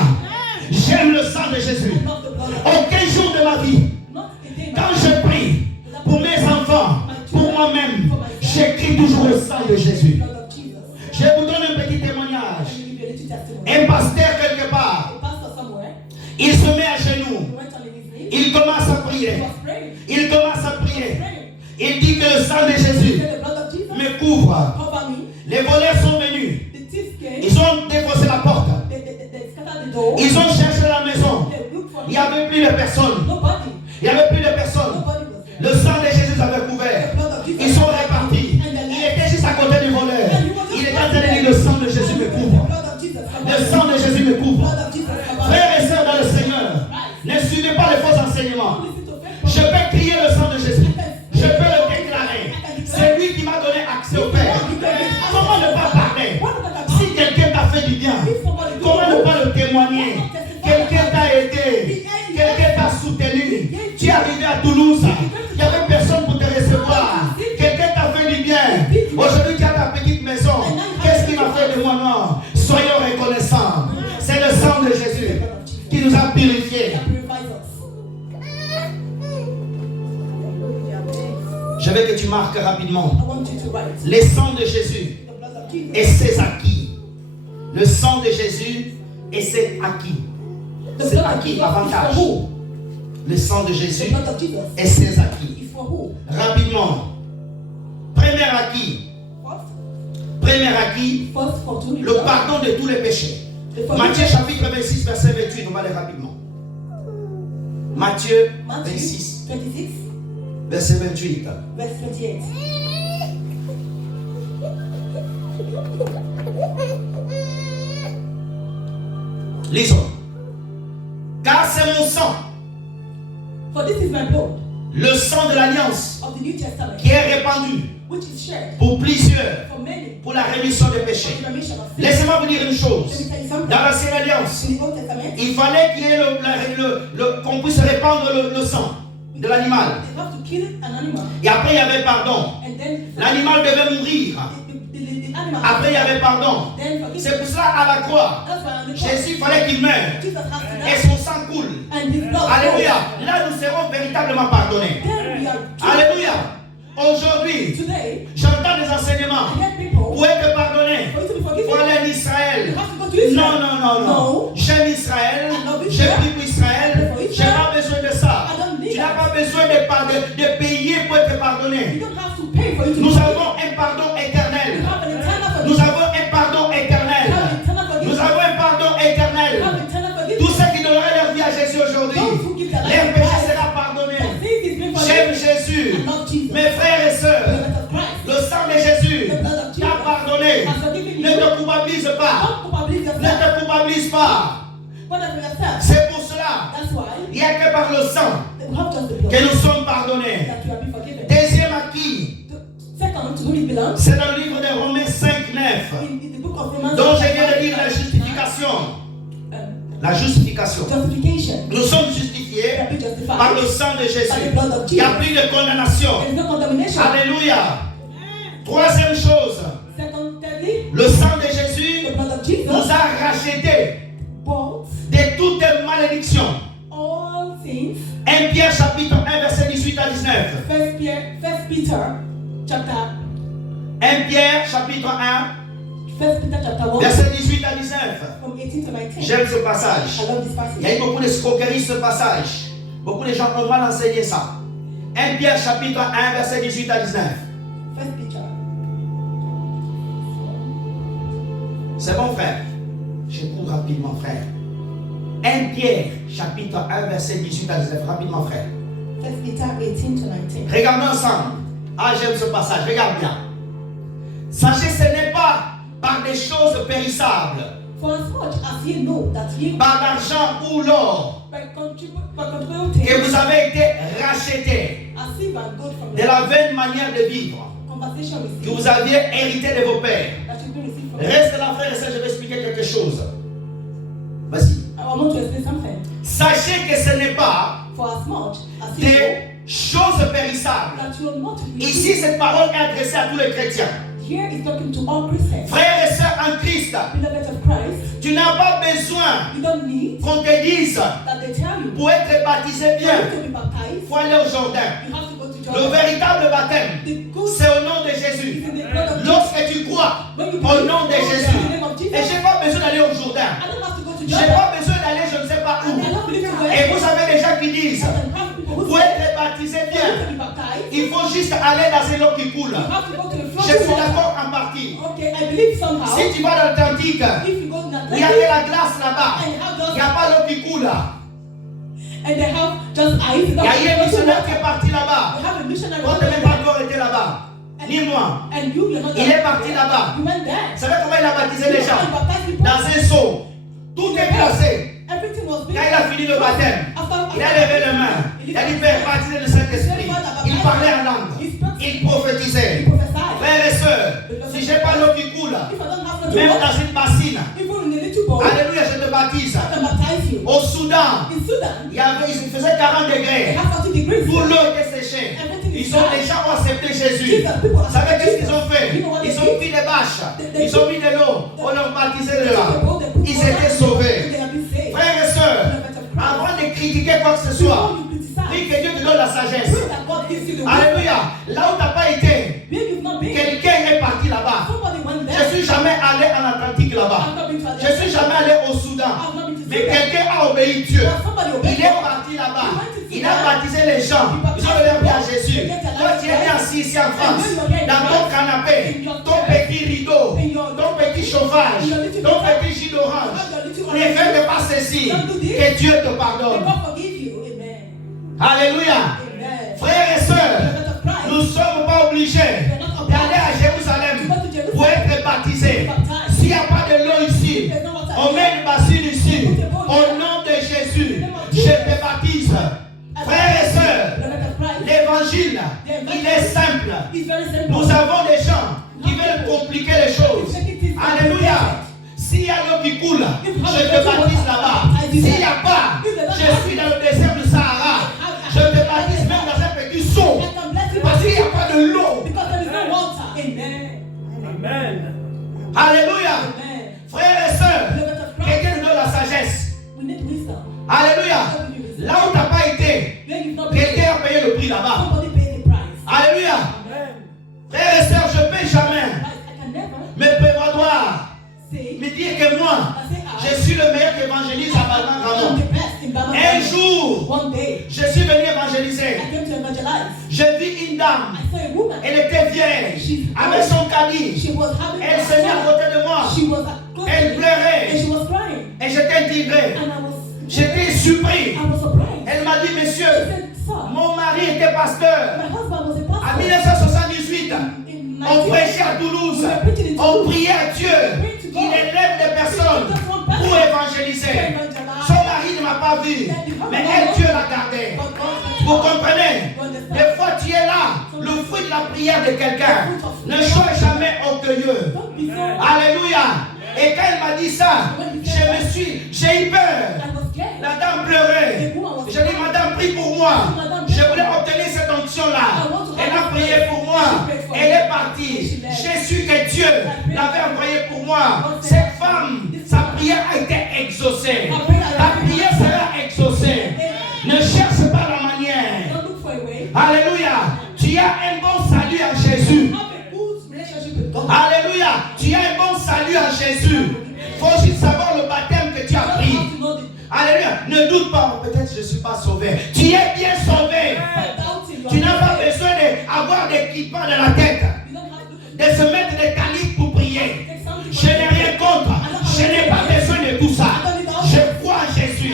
J'aime le sang de Jésus. not the blood of Aucun jour de ma vie, not a day quand je prie pour mes enfants, pour moi-même, j'écris toujours le sang de Jésus. blood of Jesus. Je vous donne un petit témoignage. Let me give you a little testimony. Un pasteur quelque part, A pastor somewhere, il se met à genoux. he went on his knees. Il commence à He prier. was praying. Il commence à prier. Praying. Il dit que le sang de He Jésus said, the blood of Jesus me couvre. cover me. Les voleurs sont venus. The thief came. Ils ont défoncé la porte. They scattered the door. Ils ont cherché la maison. They looked for Il n'y avait plus de personnes. nobody. Il n'y avait plus de personnes. Nobody was there. Le sang de Jésus avait couvert. The blood of Jesus. Ils sont répartis. Il était juste à côté du voleur. Il était en train de dire le sang de Jésus me couvre. The blood of Jesus cover Le me. sang de Jésus me The couvre. blood of Jesus cover me. Frères et sœurs dans le Seigneur, ne suivez pas les faux enseignements. Listen to faith. Je peux crier le sang de Jésus. Je peux le déclarer. C'est lui qui m'a donné accès au Père. Comment ne pas parler? Si quelqu'un t'a fait du bien, comment ne pas le témoigner? Quelqu'un t'a aidé, quelqu'un t'a soutenu. Tu es arrivé à Toulouse, il n'y avait personne pour te recevoir. Quelqu'un t'a fait du bien. Aujourd'hui, tu as ta petite maison. Qu'est-ce qu'il m'a fait de moi? Non. Soyons reconnaissants. C'est le sang de Jésus qui nous a purifiés. That purifies us. Je veux que tu marques rapidement I want you to write les sangs de Jésus the blood of Jesus. et ses acquis. Le sang de Jésus et ses acquis. The C'est blood of acquis, Jesus is avantage. for who? Le sang de The Jésus blood of Jesus et ses acquis. is for who? Rapidement. Premier acquis. Premier acquis, First for two. le pardon de tous les péchés. The Matthieu forgiveness. chapitre 26, verset 28, on va aller rapidement. Matthieu Matthew 26, 26, verset 28. verse 28. Lisons. Car c'est mon sang, For this is my blood le sang de l'alliance, of the New Testament, qui est répandu which is shed pour plusieurs, for many pour la rémission des for péchés. the remission of sins. Laissez-moi vous dire une Let chose. me tell you something. Dans l'ancienne alliance, In the Old Testament, il fallait qu'il y ait qu'on puisse répandre le sang de l'animal. they have to kill an animal, Et après, il y avait pardon. and then L'animal devait mourir. the animal. Après, il y avait pardon. Then forgive. C'est pour cela, à la croix, That's why on the cross, Jésus, il fallait qu'il meure. Jesus has to Et die, son sang coule. and his blood Alléluia. flows. Là, nous serons véritablement pardonnés. Then we are Alléluia. Aujourd'hui, today. j'entends des enseignements. I hear people Pour être pardonné, for you to be pour forgiven. aller en You Israël. have to go to Israel. Non, non, non, non. No. J'aime Israël. I love J'ai Israel. pris pour Israël. J'ai pas besoin de ça. I don't need Tu n'as that. pas besoin de payer pour être You pardonné. don't have to pay for you to Nous be forgiven. avons un pardon You éternel. have an eternal Nous forgiveness. avons un pardon You éternel. have eternal Nous forgiveness. avons un pardon You éternel. have eternal Tous forgiveness. ceux qui donneraient leur vie à Jésus aujourd'hui, Those who give their life leur to péché Christ, sera pardonné. their sins is being J'aime forgiven. Jésus. I love Jesus. Mes frères et The sœurs, blood of Christ le sang de Jésus The blood of Jesus t'a pardonné. has forgiven you. Ne te culpabilise pas. Don't culpabilise Ne yourself. te culpabilise pas. Whatever yourself. C'est pour cela, That's why il n'y a que par le sang we have just the que blood nous sommes pardonnés. that you have been forgiven. Deuxième acquis, Second, to whom it belongs, c'est dans le livre de Romains 5, 9, in the book of Romans, dont je viens de lire la justification. La justification. justification. Nous sommes We justifiés have been justified par le sang de by the Jésus. blood of Il n'y a Jesus. plus de condamnation. There is no condemnation. Alléluia. Troisième chose, Thirdly, le sang de Jésus the blood of Jesus nous a rachetés bought de toute malédiction. all things. 1 Pierre chapitre 1 verset 18 à 19. First Peter chapter 1 Pierre chapitre 1 1 verset 18 à 19. from 18 to 19. J'aime ce passage. I love this Il y a eu passage. beaucoup de escroqueries ce passage. Beaucoup de gens ont mal enseigné ça. 1 Pierre chapitre 1 verset 18 à 19. First Peter. C'est bon frère. Je cours rapidement frère. 1 Pierre chapitre 1 verset 18 à 19. Rapidement frère. First Peter 18 to 19. Regardons ensemble. Ah, j'aime ce passage. Regarde bien. Sachez, ce n'est pas par des choses périssables, For as much as ye know that ye par l'argent ou l'or, by contributing que vous avez été rachetés as silver and gold from de la vaine manière de vivre conversation que with vous aviez hérité de vos pères. that you've been received from Reste là, frère et sœur, je vais expliquer quelque chose. Vas-y. I want to explain something. Sachez que ce n'est pas For as much as ye know des choses périssables. that you are not Ici, cette parole est adressée à tous les chrétiens. here is talking to all Christians. Frères et sœurs en Christ, Beloved of Christ, tu n'as pas besoin you don't need qu'on te dise, that they tell you pour être baptisé you bien, need to be baptized. il faut aller au Jourdain. You have to go to Le Jordan. véritable baptême, The good c'est au nom de is Jésus. in the blood of Jesus. Lorsque tu crois When you au nom de in Jésus, the name of Jesus, et je n'ai pas besoin d'aller au Jourdain, I don't have to go to je n'ai Jordan. pas besoin d'aller je ne sais pas And I où. don't believe to go Et vous avez des gens qui disent, and have people who pour say être baptisé you bien, need to be baptized. il faut juste aller dans une eau qui coule. You have to go to the Je flowing suis water. d'accord en partie. Okay, I believe somehow. Si tu vas dans l'Atlantique, If you go to il y a de Atlantic la glace là-bas, and have il just n'y a pas l'eau qui coule. and they have just ice, Il y a eu un missionnaire qui est parti You là-bas. have a missionary Toi, tu n'as même pas encore été là-bas. Ni moi. and you're not Il est parti là-bas. You went there. Vous savez comment il a baptisé les gens? You baptized people. Dans un seau. Tout est glacé. Everything was Quand il a fini le baptême, il a levé les mains. Il a dit, Père, baptisé le Saint-Esprit. Il parlait en langue. Il prophétisait. Frères et sœurs, si je n'ai pas l'eau qui coule, If I don't have to même water, dans une bassine, even in a little bowl, alléluia, je te baptise. I can baptize you. Au Soudan, In Sudan, il faisait 40 they degrés. have 40 degrees. Tout l'eau était séchée. Les gens ont accepté Jésus. Vous savez qu'est-ce qu'ils ont fait? Ils ont pris des bâches. Ils ont mis de l'eau. On leur baptisé de là. Ils étaient sauvés. Frères et sœurs, avant de critiquer quoi que ce soit, prie que Dieu te donne la sagesse. Alléluia. Là où tu n'as pas été, quelqu'un est parti là-bas. Je ne suis jamais allé en Atlantique là-bas. Je ne suis jamais allé au Soudan. Mais quelqu'un a obéi Dieu. Il est parti là-bas. Il a baptisé les gens. Ils ont levé à Jésus. Toi, tu es assis ici en France, dans ton canapé, ton petit rideau, ton petit chauffage, ton petit jus d'orange. Ne fais pas ceci. Que Dieu te pardonne. Alléluia. Frères et sœurs, nous ne sommes pas obligés d'aller à Jérusalem pour être baptisés. S'il n'y a pas de l'eau ici, on met une bassine ici. Au nom de Jésus, je te baptise. Frères et sœurs, l'évangile, il est simple. Nous avons des gens qui veulent compliquer les choses. Alléluia. S'il y a l'eau qui coule, je te baptise là-bas. S'il n'y a pas, je suis dans le désert du Sahara. Je te baptise même dans un petit seau. Parce qu'il n'y a pas de l'eau. Amen. Alléluia. Frères et sœurs, quelqu'un nous donne la sagesse. Alléluia. Là où tu n'as pas été, quelqu'un a payé le prix là-bas. Alléluia. Frères et sœurs, je ne peux jamais me prévaloir, me dire que moi, je suis le meilleur évangéliste à Balmain. Un jour, je suis venu évangéliser. Je vis une dame. Elle était vieille, avec son caddie. Elle s'est mise à côté de moi. Elle pleurait. Et j'étais intégré. J'étais surpris. Elle m'a dit, monsieur, mon mari était pasteur. En 1978, on prêchait à Toulouse. On priait à Dieu. Il élève des personnes pour évangéliser. Son mari ne m'a pas vu. Mais elle, Dieu l'a gardé. Vous comprenez? Des fois, tu es là, le fruit de la prière de quelqu'un. Ne sois jamais orgueilleux. Alléluia. Et quand elle m'a dit ça, j'ai eu peur. La dame pleurait. J'ai dit, madame, prie pour moi. Je voulais obtenir cette onction-là. Elle a prié pour moi. moi. Elle est partie. J'ai su que Dieu l'avait envoyée pour moi. Cette femme, sa prière a été exaucée. Ta prière sera exaucée. Ne cherche pas la manière. Don't look for a way. Alléluia. Tu as un bon salut en Jésus. Have a good relationship with God. Alléluia. Tu as un bon salut en Jésus. Il faut juste savoir le baptême que tu as pris. You have to know the Alléluia. Ne doute pas, peut-être je ne suis pas sauvé. Tu es bien sauvé. doubting. Tu n'as pas besoin d'avoir des kippas dans la tête, You don't have to de se mettre des talibs pour prier. take something. Je n'ai rien contre. Je n'ai pas besoin de tout ça. Je crois en Jésus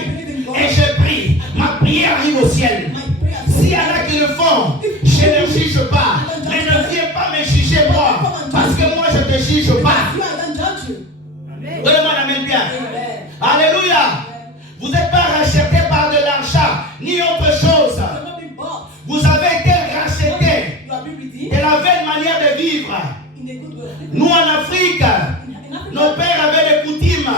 et je prie. Ma prière arrive au ciel. My prayer. S'il y en a qui le font, je ne juge pas. Mais ne viens pas me juger moi. Parce que moi je ne te juge pas. You I don't judge you. Donnez-moi la main bien. Amen. Alléluia. Vous n'êtes pas racheté par de l'argent ni autre chose. You have not been bought. Vous avez été racheté You have been redeemed de la belle manière de vivre. in a good way. Nous en Afrique, In Africa, nos pères avaient des coutumes,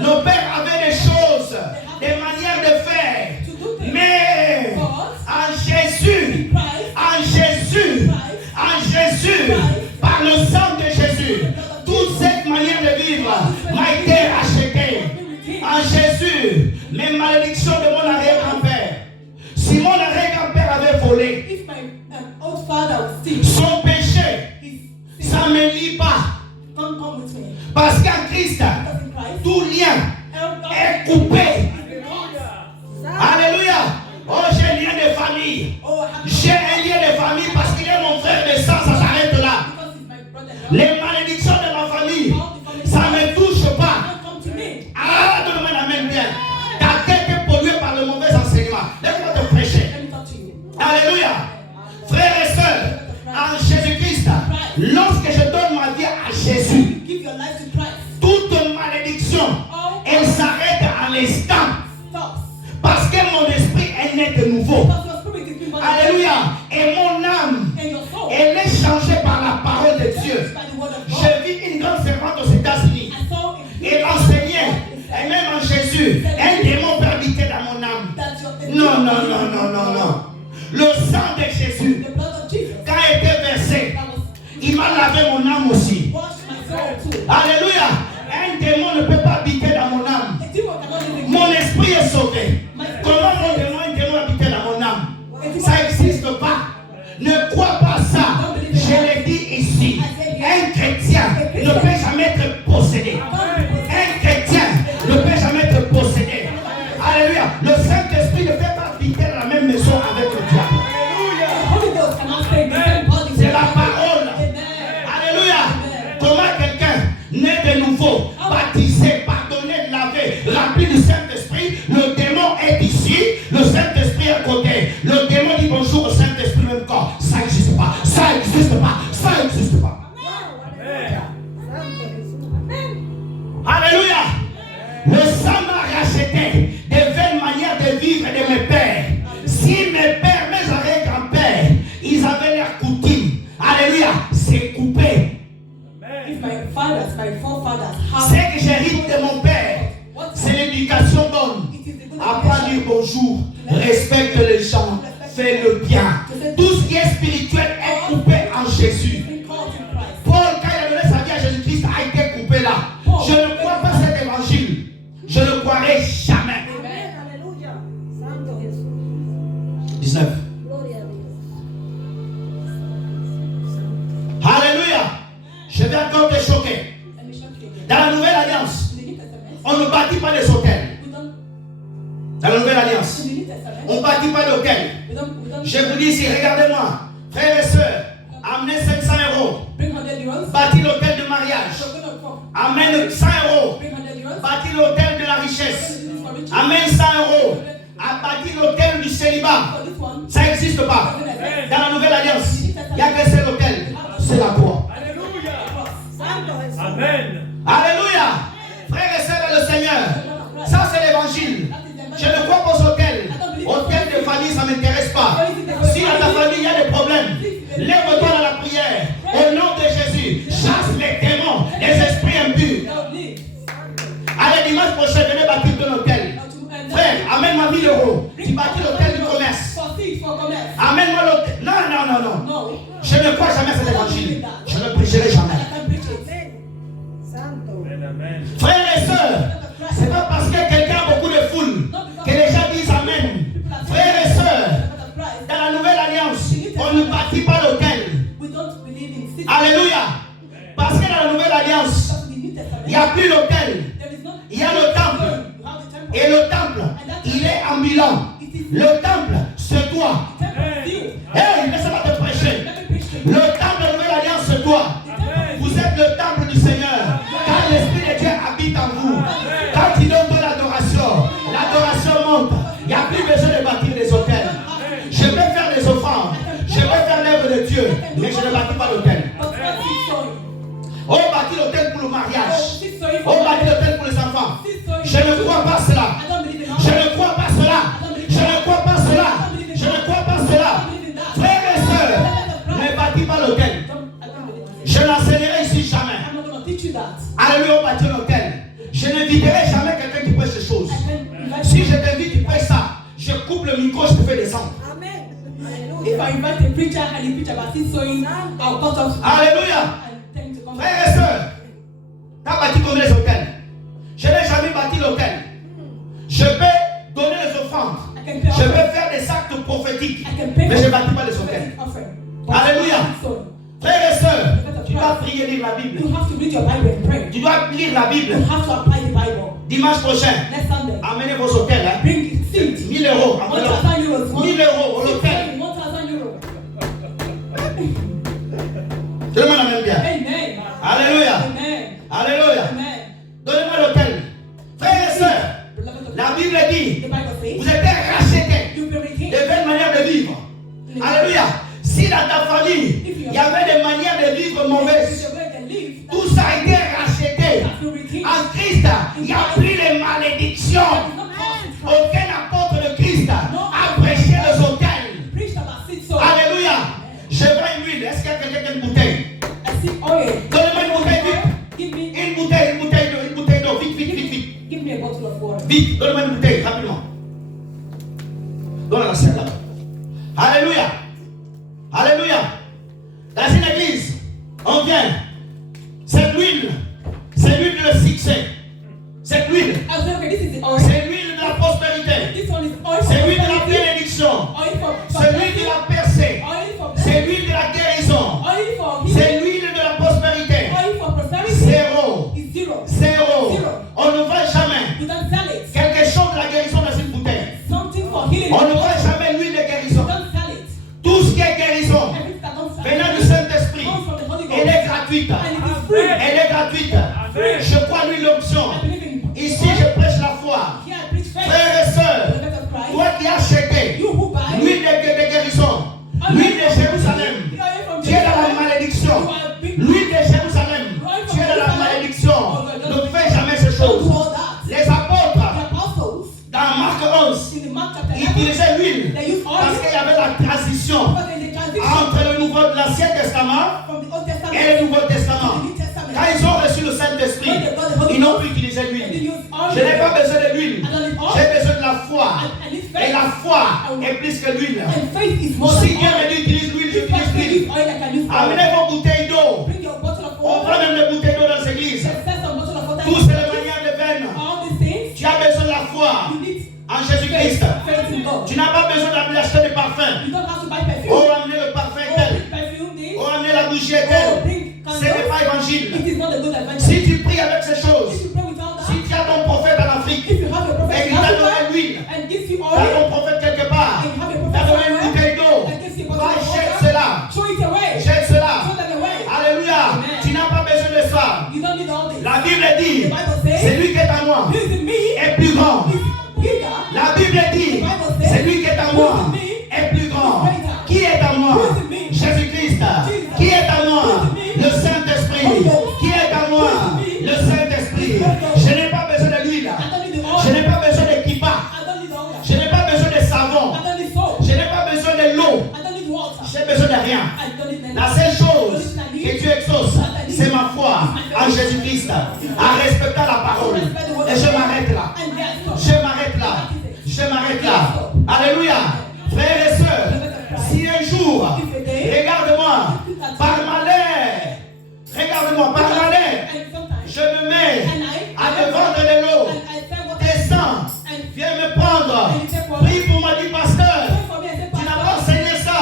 nos pères avaient des choses, des manières de faire. to do things Mais for us, en Jésus, Christ, en Jésus, en Jésus, par le sang de Jésus, toute cette manière de vivre m'a été rachetée. En Jésus, mes malédictions de mon arrière-grand-père. Si mon arrière-grand-père avait volé, if my old father would steal, son péché, his ça ne me lie pas. come with me. Parce qu'en Christ, Because in Christ, tout lien help est us. coupé. Alléluia. Oh, j'ai un lien de famille. Oh, I have J'ai un lien de famille parce qu'il est mon frère de sang, ça s'arrête là. because he's my brother. Les malédictions de ma famille, ça ne me touche pas. Don't come to me. Ah, donne-moi la main bien. Ta tête est polluée par le mauvais enseignement. Laisse-moi te prêcher. Let me talk to you. Alléluia. Frères et sœurs, en Jésus-Christ, lorsque je donne ma vie à Jésus, Give your life to Christ. toute malédiction, elle s'arrête à l'instant. Stop. Parce que mon esprit est né de nouveau. Because your spirit is being born again. Alléluia. Et mon âme, And your soul elle est changée par la parole de Dieu. by the word of God. Je vis une grande servante aux États-Unis. I saw in Et enseignait, et même en Jésus, un démon peut habiter dans mon âme. that your Non, non, non, non, non, non. Le sang de Jésus, the blood of Jesus quand il était versé, that was il m'a lavé mon âme aussi. washed my soul too. Alléluia. Un démon ne peut pas habiter dans mon âme. A demon cannot live in Mon me. esprit est sauvé. Comment un démon habiter dans mon âme? Ça n'existe pas. Ne crois pas ça. Je l'ai dit ici. Un chrétien ne peut jamais être possédé. Un chrétien ne peut jamais être possédé. Alléluia. Le Saint-Esprit ne peut pas habiter dans la même maison avec le diable. The Holy Ghost cannot stay in the same body. C'est la parole. Amen. Alléluia. Comment quelqu'un né de nouveau, baptisé, pardonné, lavé, rempli du Saint-Esprit, le démon est ici, le Saint-Esprit est à côté. Le démon dit bonjour au Saint-Esprit même corps. Ça n'existe pas. Ça n'existe pas. Ça n'existe pas. Alléluia. Le sang m'a racheté des vaines manières de vivre de mes pères. Si mes pères, mes arrière-grands-pères, ils avaient leur coutume, alléluia, c'est coupé. If my fathers, my forefathers Ce have que j'hérite de mon père, c'est l'éducation bonne. it is the good Apprends à dire bonjour, respecte les gens, fais le bien. Tout ce qui est spirituel est coupé en Jésus. being called in Christ. Paul, quand il a donné sa vie à Jésus-Christ, a été coupé là. Je ne crois pas cet évangile. Je ne croirai jamais. Amén, aleluya. Santo Jesús. 19. Gloria a Dios. Alléluia. Je vais encore te choquer. Let me shock you again. Dans la nouvelle alliance, In the New Testament, on ne bâtit pas des hôtels. we don't. Dans la nouvelle alliance, In the New Testament, on ne bâtit pas d'hôtels. we don't. Je vous dis ici, regardez-moi, frères et sœurs, amenez 500 euros. Bring 100 euros. Bâtis l'hôtel de mariage. So we're gonna come. Amène 100 euros. Bring 100 euros. Bâtis l'hôtel de la richesse. Amène 100 euros. A bâti l'hôtel du célibat. For this one, Ça n'existe pas. Dans la nouvelle alliance, il n'y a que seul hôtel. C'est la croix. Santo Jesús. Amen. Alléluia. Frères et sœurs dans le Seigneur. Ça c'est l'évangile. Je ne crois pas aux hôtels. Hôtel de famille, ça ne m'intéresse pas. Si dans ta famille il y a des problèmes, lève-toi dans la prière. Au nom de Jésus, chasse les démons, les esprits impurs. Allez, dimanche prochain, venez bâtir ton hôtel. Frère, amène-moi 1000 euros. Tu bâtis l'hôtel du commerce. Amène-moi l'hôtel. Non, non, non, non. No. Je ne crois jamais à cet évangile. Je ne prêcherai jamais. Amen. Santo. Frères et sœurs, c'est pas parce que quelqu'un a beaucoup de foule que les gens disent Amen. Frères et sœurs, dans la nouvelle alliance, on ne bâtit pas l'autel. Alléluia. Parce que dans la nouvelle alliance, il n'y a plus l'autel. Il y a le temple. Et le temple, il est ambulant. Le temple, c'est toi. Hey, laisse-moi te prêcher. Le temple de la nouvelle alliance, c'est toi. Vous êtes le temple du Seigneur. Quand l'Esprit de Dieu habite en vous, quand il donne de l'adoration monte. Il n'y a plus besoin de bâtir des hôtels. Je vais faire des offrandes. Je vais faire l'œuvre de Dieu. Mais je ne bâtis pas l'hôtel. On bâtit l'hôtel pour le mariage. On bâtit l'hôtel pour les enfants. Je ne crois pas cela. Je ne crois pas cela. Je ne crois pas cela. Je ne crois pas cela. Frères et sœurs, ne bâtis pas l'hôtel. Je n'enseignerai ici jamais. Alléluia, on bâtit l'hôtel. Je n'inviterai jamais quelqu'un qui prêche ces choses. Si je t'invite, tu prêches ça. Je coupe le micro, je te fais descendre. Amen. If I invite a preacher and he preach about seed sowing, I'll cut off. Alléluia. And tell him to come. Frères et sœurs, tu as bâti combien les hôtels? Je n'ai jamais bâti l'hôtel. Je vais donner les offrandes. Je vais faire des actes prophétiques. Mais je ne bâtis pas les hôtels. Alléluia. Frères et sœurs, tu dois prier, lire la Bible. You have to read your Bible and pray. Tu dois lire la Bible. You have to apply the Bible. Dimanche prochain, Next Sunday, amenez vos hôtels. Hein. bring seed. 1000 euros. 1,000 euros. 1000 euros au hôtel. 1,000 euros. Tout le monde aime bien. Amen. Alléluia. Amen. Alléluia. Amen. Donnez-moi l'hôtel. Frères et sœurs, la Bible dit, The Bible says, vous êtes rachetés you've been redeemed. de belles manières de vivre. Alléluia. Si dans ta famille, il y avait des manières de vivre mauvaises, tout ça a été racheté. En Christ, il n'y a plus de malédiction. Aucun apôtre de Christ a prêché les hôtels. Alléluia. Je veux une huile. Est-ce qu'il y a quelqu'un qui a une bouteille? Donnez-moi une bouteille vite. Une bouteille d'eau. Vite. Give me a bottle of water. Vite. Donnez-moi une bouteille, rapidement. Donne-la celle là. Alléluia. Alléluia. Dans une église, on vient. Cette huile, c'est l'huile de succès. Cette huile, c'est l'huile de la prospérité. C'est l'huile de la bénédiction. C'est l'huile de la percée. C'est l'huile de la guérison. C'est l'huile de la prospérité. Zéro. On ne vend jamais quelque chose de la guérison dans une bouteille. On ne vend jamais l'huile de guérison. Tout ce qui est guérison venant du Saint-Esprit, elle est gratuite. Elle est gratuite. Je crois en l'onction. Ici, je prêche la foi. Frères et sœurs, toi qui as acheté l'huile de guérison, l'huile de Jérusalem, tu es dans la malédiction. L'huile de Jérusalem, tu es dans la malédiction. Ne fais jamais ces choses. Les apôtres, dans Marc 11, ils utilisaient l'huile parce qu'il y avait la transition entre l'Ancien Testament et le Nouveau Testament. Quand ils ont reçu le Saint-Esprit, ils n'ont plus utilisé l'huile. Je n'ai pas besoin de l'huile. J'ai besoin de la foi. Et la foi est plus que l'huile. Si Dieu me dit utilise l'huile, j'utilise l'huile. Amenez vos bouteilles d'eau. On prend même des bouteilles d'eau dans ces églises. Tout c'est la manière de veine. Tu as besoin de la foi en Jésus-Christ. Tu n'as pas besoin d'acheter des parfums. Oh, amener le parfum tel. Oh, amener la bougie telle. Ce n'est pas évangile. Si tu pries avec ces choses, si tu as ton prophète en Afrique et qu'il t'a donné l'huile, tu as ton prophète quelque part, tu as donné une bouteille d'eau, va jette cela. Jette cela. Alléluia. Tu n'as pas besoin de ça. La Bible dit, c'est lui qui est à moi est plus grand. La Bible dit, c'est lui qui est à moi est plus grand. Qui est à moi? Jésus-Christ. Qui est à moi? Le Saint-Esprit. Qui est à moi? Le Saint-Esprit. Je n'ai pas besoin de l'huile. Je n'ai pas besoin de kippa. Je n'ai pas besoin de savon. Je n'ai pas besoin de l'eau. J'ai besoin de rien. La seule chose que tu exauces, c'est ma foi en Jésus-Christ. En respectant la parole. Et je m'arrête là. Je m'arrête là. Je m'arrête là. Alléluia. Frères et sœurs, si un jour, regarde-moi, for me. Prie pour moi, dit pasteur. Pray for me. I say, Tu n'as pas Pastor, enseigné ça.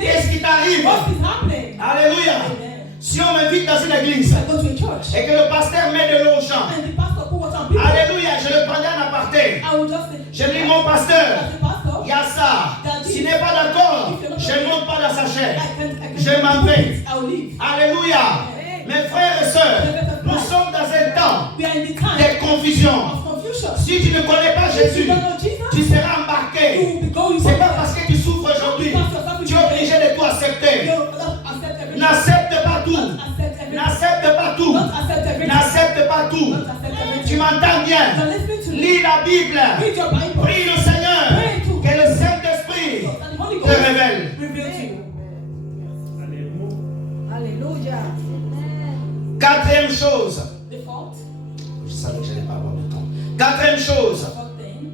Qu'est-ce qui t'arrive? what is happening? Alléluia. Amen. Si on m'invite dans une église I go to a church et que le pasteur met de l'eau aux gens, and the pastor put water on people. alléluia, je le prendrai en aparté. I will just say, Je dis, mon pasteur, as a pastor, il y a ça. S'il n'est pas d'accord, je ne monte pas dans sa chair. Je m'en vais. I will leave. Alléluia. Mes frères et sœurs, nous sommes dans un temps We are in the time de confusion. of confusion. Si tu ne connais pas If Jésus, you don't know Jesus, tu seras you embarqué. will be going C'est pas somewhere. parce que tu souffres aujourd'hui, tu es obligé de tout accepter. You will not accept everything. N'accepte pas tout. Don't accept everything. N'accepte pas tout. Don't accept everything. N'accepte pas tout. Don't accept everything. Tu m'entends bien? So listening to me. Lis la Bible. Read your Bible. Prie le Seigneur. Que le Saint-Esprit And the Holy te Ghost révèle. reveal to you. Alléluia. Quatrième chose. The fourth, Je savais que je n'allais pas avoir de temps. Quatrième chose. fourth thing,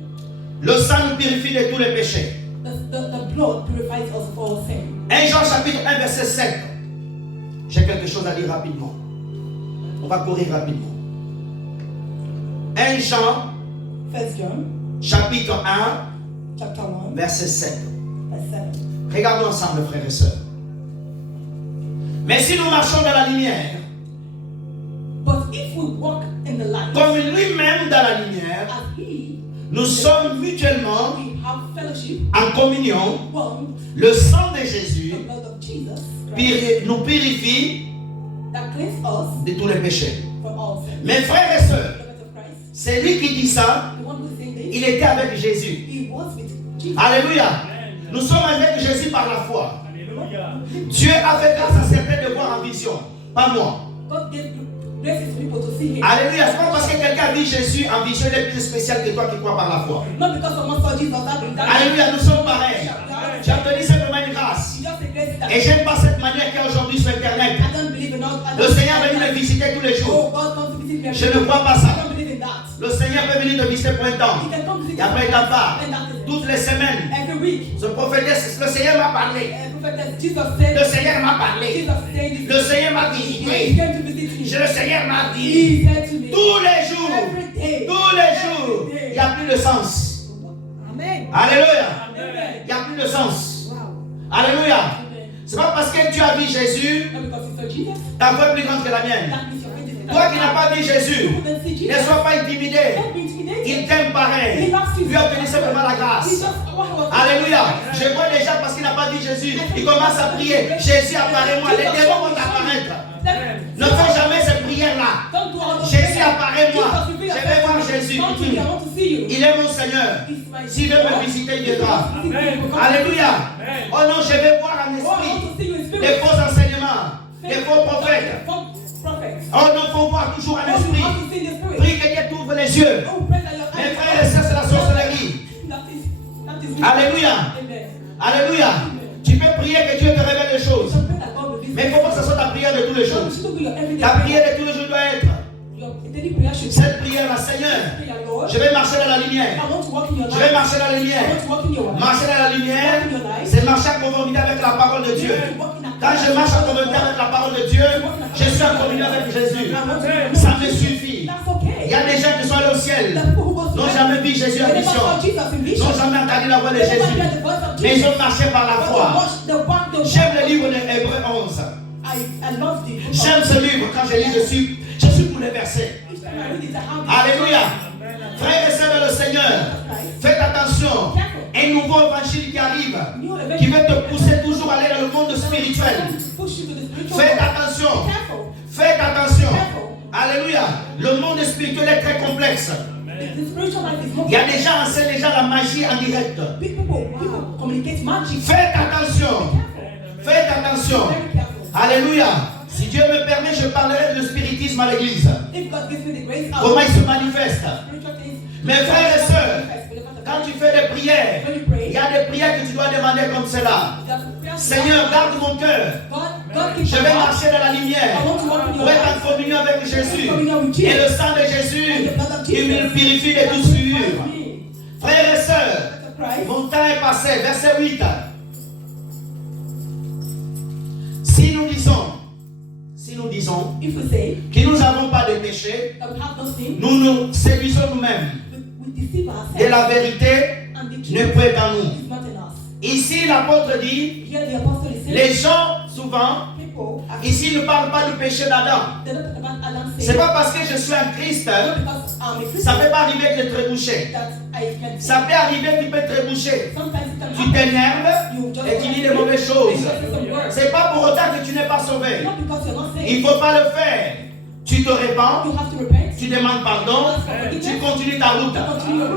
Le sang nous purifie de tous les péchés. the blood purifies us of all sin. 1 Jean chapitre 1 verset 7. J'ai quelque chose à dire rapidement. On va courir rapidement. 1 Jean 1 John chapitre 1 chapter 1 verset 7. verse 7. Regardons ensemble, frères et sœurs. Mais si nous marchons dans la lumière, But if we walk in the light, comme lui-même dans la lumière, as He, nous sommes mutuellement we have fellowship, en communion. one, Le sang de the Jésus blood of Jesus Christ, nous purifie that cleanses us de tous les péchés. from all sin. Mes frères et sœurs, The blood of Christ, c'est lui qui dit ça. the one who is saying this, Il était avec Jésus. He was with Jesus. Alléluia. Nous sommes avec Jésus par la foi. Alléluia. Dieu a fait grâce à certains de voir en vision, pas moi. God gave grace to people to see Him. Alléluia. C'est pas parce que quelqu'un vit Jésus en vision, il est plus spécial que toi qui crois par la foi. Not because someone saw Jesus, that Alléluia, nous sommes pareils. J'ai obtenu simplement une grâce. You just say grace that Et j'aime pas cette manière qu'il y a aujourd'hui sur Internet. I don't believe in all. I Le don't Seigneur believe est venu in me that. visiter tous les Oh, jours. God comes to visit me. Je ne crois pas I ça. don't believe in that. Le Seigneur peut venir te visiter pour un temps. He can come visit Et après, il t'en part. And that is it. Toutes les semaines. Every week. Ce prophétesse, le Seigneur m'a parlé. Prophet, Jesus said. Le Seigneur m'a parlé. Jesus said this. Le Seigneur m'a He visité. came to visit me. Le Seigneur m'a dit. He said to me. Tous les jours. Every day. Tous les jours. Il n'y a plus de sens. Amen. Alléluia. Amen. Il n'y a plus de sens. Wow. Alléluia. Amen. C'est pas parce que tu as vu Jésus, Not because you saw Jesus. ta foi est plus grande que la mienne. That means your faith is Toi qui n'as pas vu Jésus, You couldn't see ne Jesus. sois pas intimidé. Don't be intimidated. Il t'aime pareil. He loves you. Lui a obtenu simplement la He grâce. just what was Alléluia. Je vois déjà parce qu'il n'a pas vu Jésus. Il commence à prier. Jésus apparaît-moi. Les démons vont apparaître. Ne fais jamais cette prière-là. Don't do all those Jésus things. apparaît-moi. Jesus, reveal Je yourself vais voir to me. Jésus. Come to me, I want to see you. Il est mon Seigneur. He's my S'il veut me God. visiter, il viendra. Amen. Alléluia. Amen. Oh non, je vais voir en Oh, I esprit want to see you in spirit. des faux enseignements, des faux prophètes. False prophets. Oh non, il faut voir toujours en Oh, you esprit. have to see the spirit. Prie que Dieu t'ouvre les yeux. Oh, pray that your Mes eyes frères et sœurs, c'est la sorcellerie. That is Alléluia. Amen. Alléluia. Tu peux prier que Dieu te révèle les choses. So pray that God will visit Mais il ne faut pas que ce soit ta prière de tous les you. jours. It shouldn't be your everyday Ta prayer. prière de tous les jours doit être Your daily prayer should be cette prière-là, Seigneur. prayer, Lord. Je vais marcher dans la I lumière. want to walk in your Je vais light. marcher dans la I lumière. want to walk in your light. Marcher dans la lumière, c'est marcher en conformité avec la parole de Dieu. Quand je marche en conformité avec la parole de Dieu, je suis en communion avec Jésus. Ça me suffit. That's okay. Il y a des gens qui sont allés au ciel, The people who go to n'ont heaven, jamais vu Jésus en they never vision, saw Jesus in vision. n'ont jamais entendu la voix de They never Jésus, heard the voice of mais ils Jesus. ont marché par la But foi. they watched the one, the J'aime le livre de Hébreux 11. I love the book of- J'aime ce livre. Quand je lis, je suis bouleversé. Each time I read it, I have this- Alléluia. Frères et sœurs dans le Seigneur, faites attention. Un nouveau évangile qui arrive, qui veut te pousser toujours à aller dans le monde spirituel. Push you to the spiritual Faites world. attention. Careful. Faites attention. Alléluia. Le monde spirituel est très complexe. The spiritual life is more. Il y a des gens qui enseignent déjà la magie en direct. People communicate magic. Faites attention. Careful. Faites attention. Very careful. Alléluia. Si Dieu me permet, je parlerai de spiritisme à l'église. If God gives me the grace, I Comment will il se manifeste. spiritual things. Mes frères et sœurs, quand tu fais des prières, il y a des prières que tu dois demander comme cela. Seigneur, garde mon cœur. Je vais marcher dans la lumière pour être en communion avec Jésus. Et le sang de Jésus, il me purifie de toute souillure. Frères et sœurs, mon temps est passé. Verset 8. Si nous disons If we say que nous n'avons pas de péché, that we have no sin, nous nous séduisons nous-mêmes. we deceive De ourselves. la vérité And the ne truth peut être en nous. is not in us. Ici, l'apôtre dit, Here the apostle is saying, les gens, souvent, people, ici ne parlent pas du péché d'Adam. they don't talk about Adam C'est saying, pas parce que je suis un Christ, not because I'm a ça Christian, peut pas arriver que de trébucher. that I can Ça peut arriver que tu peux trébucher. sometimes it can Tu happen. t'énerves You just et tu dis des mauvaises choses. say some words. C'est pas pour autant que tu n'es pas sauvé. Not because you're not saved. Il faut pas le faire. Tu te répands, You have to repent. tu demandes pardon, tu continues ta route.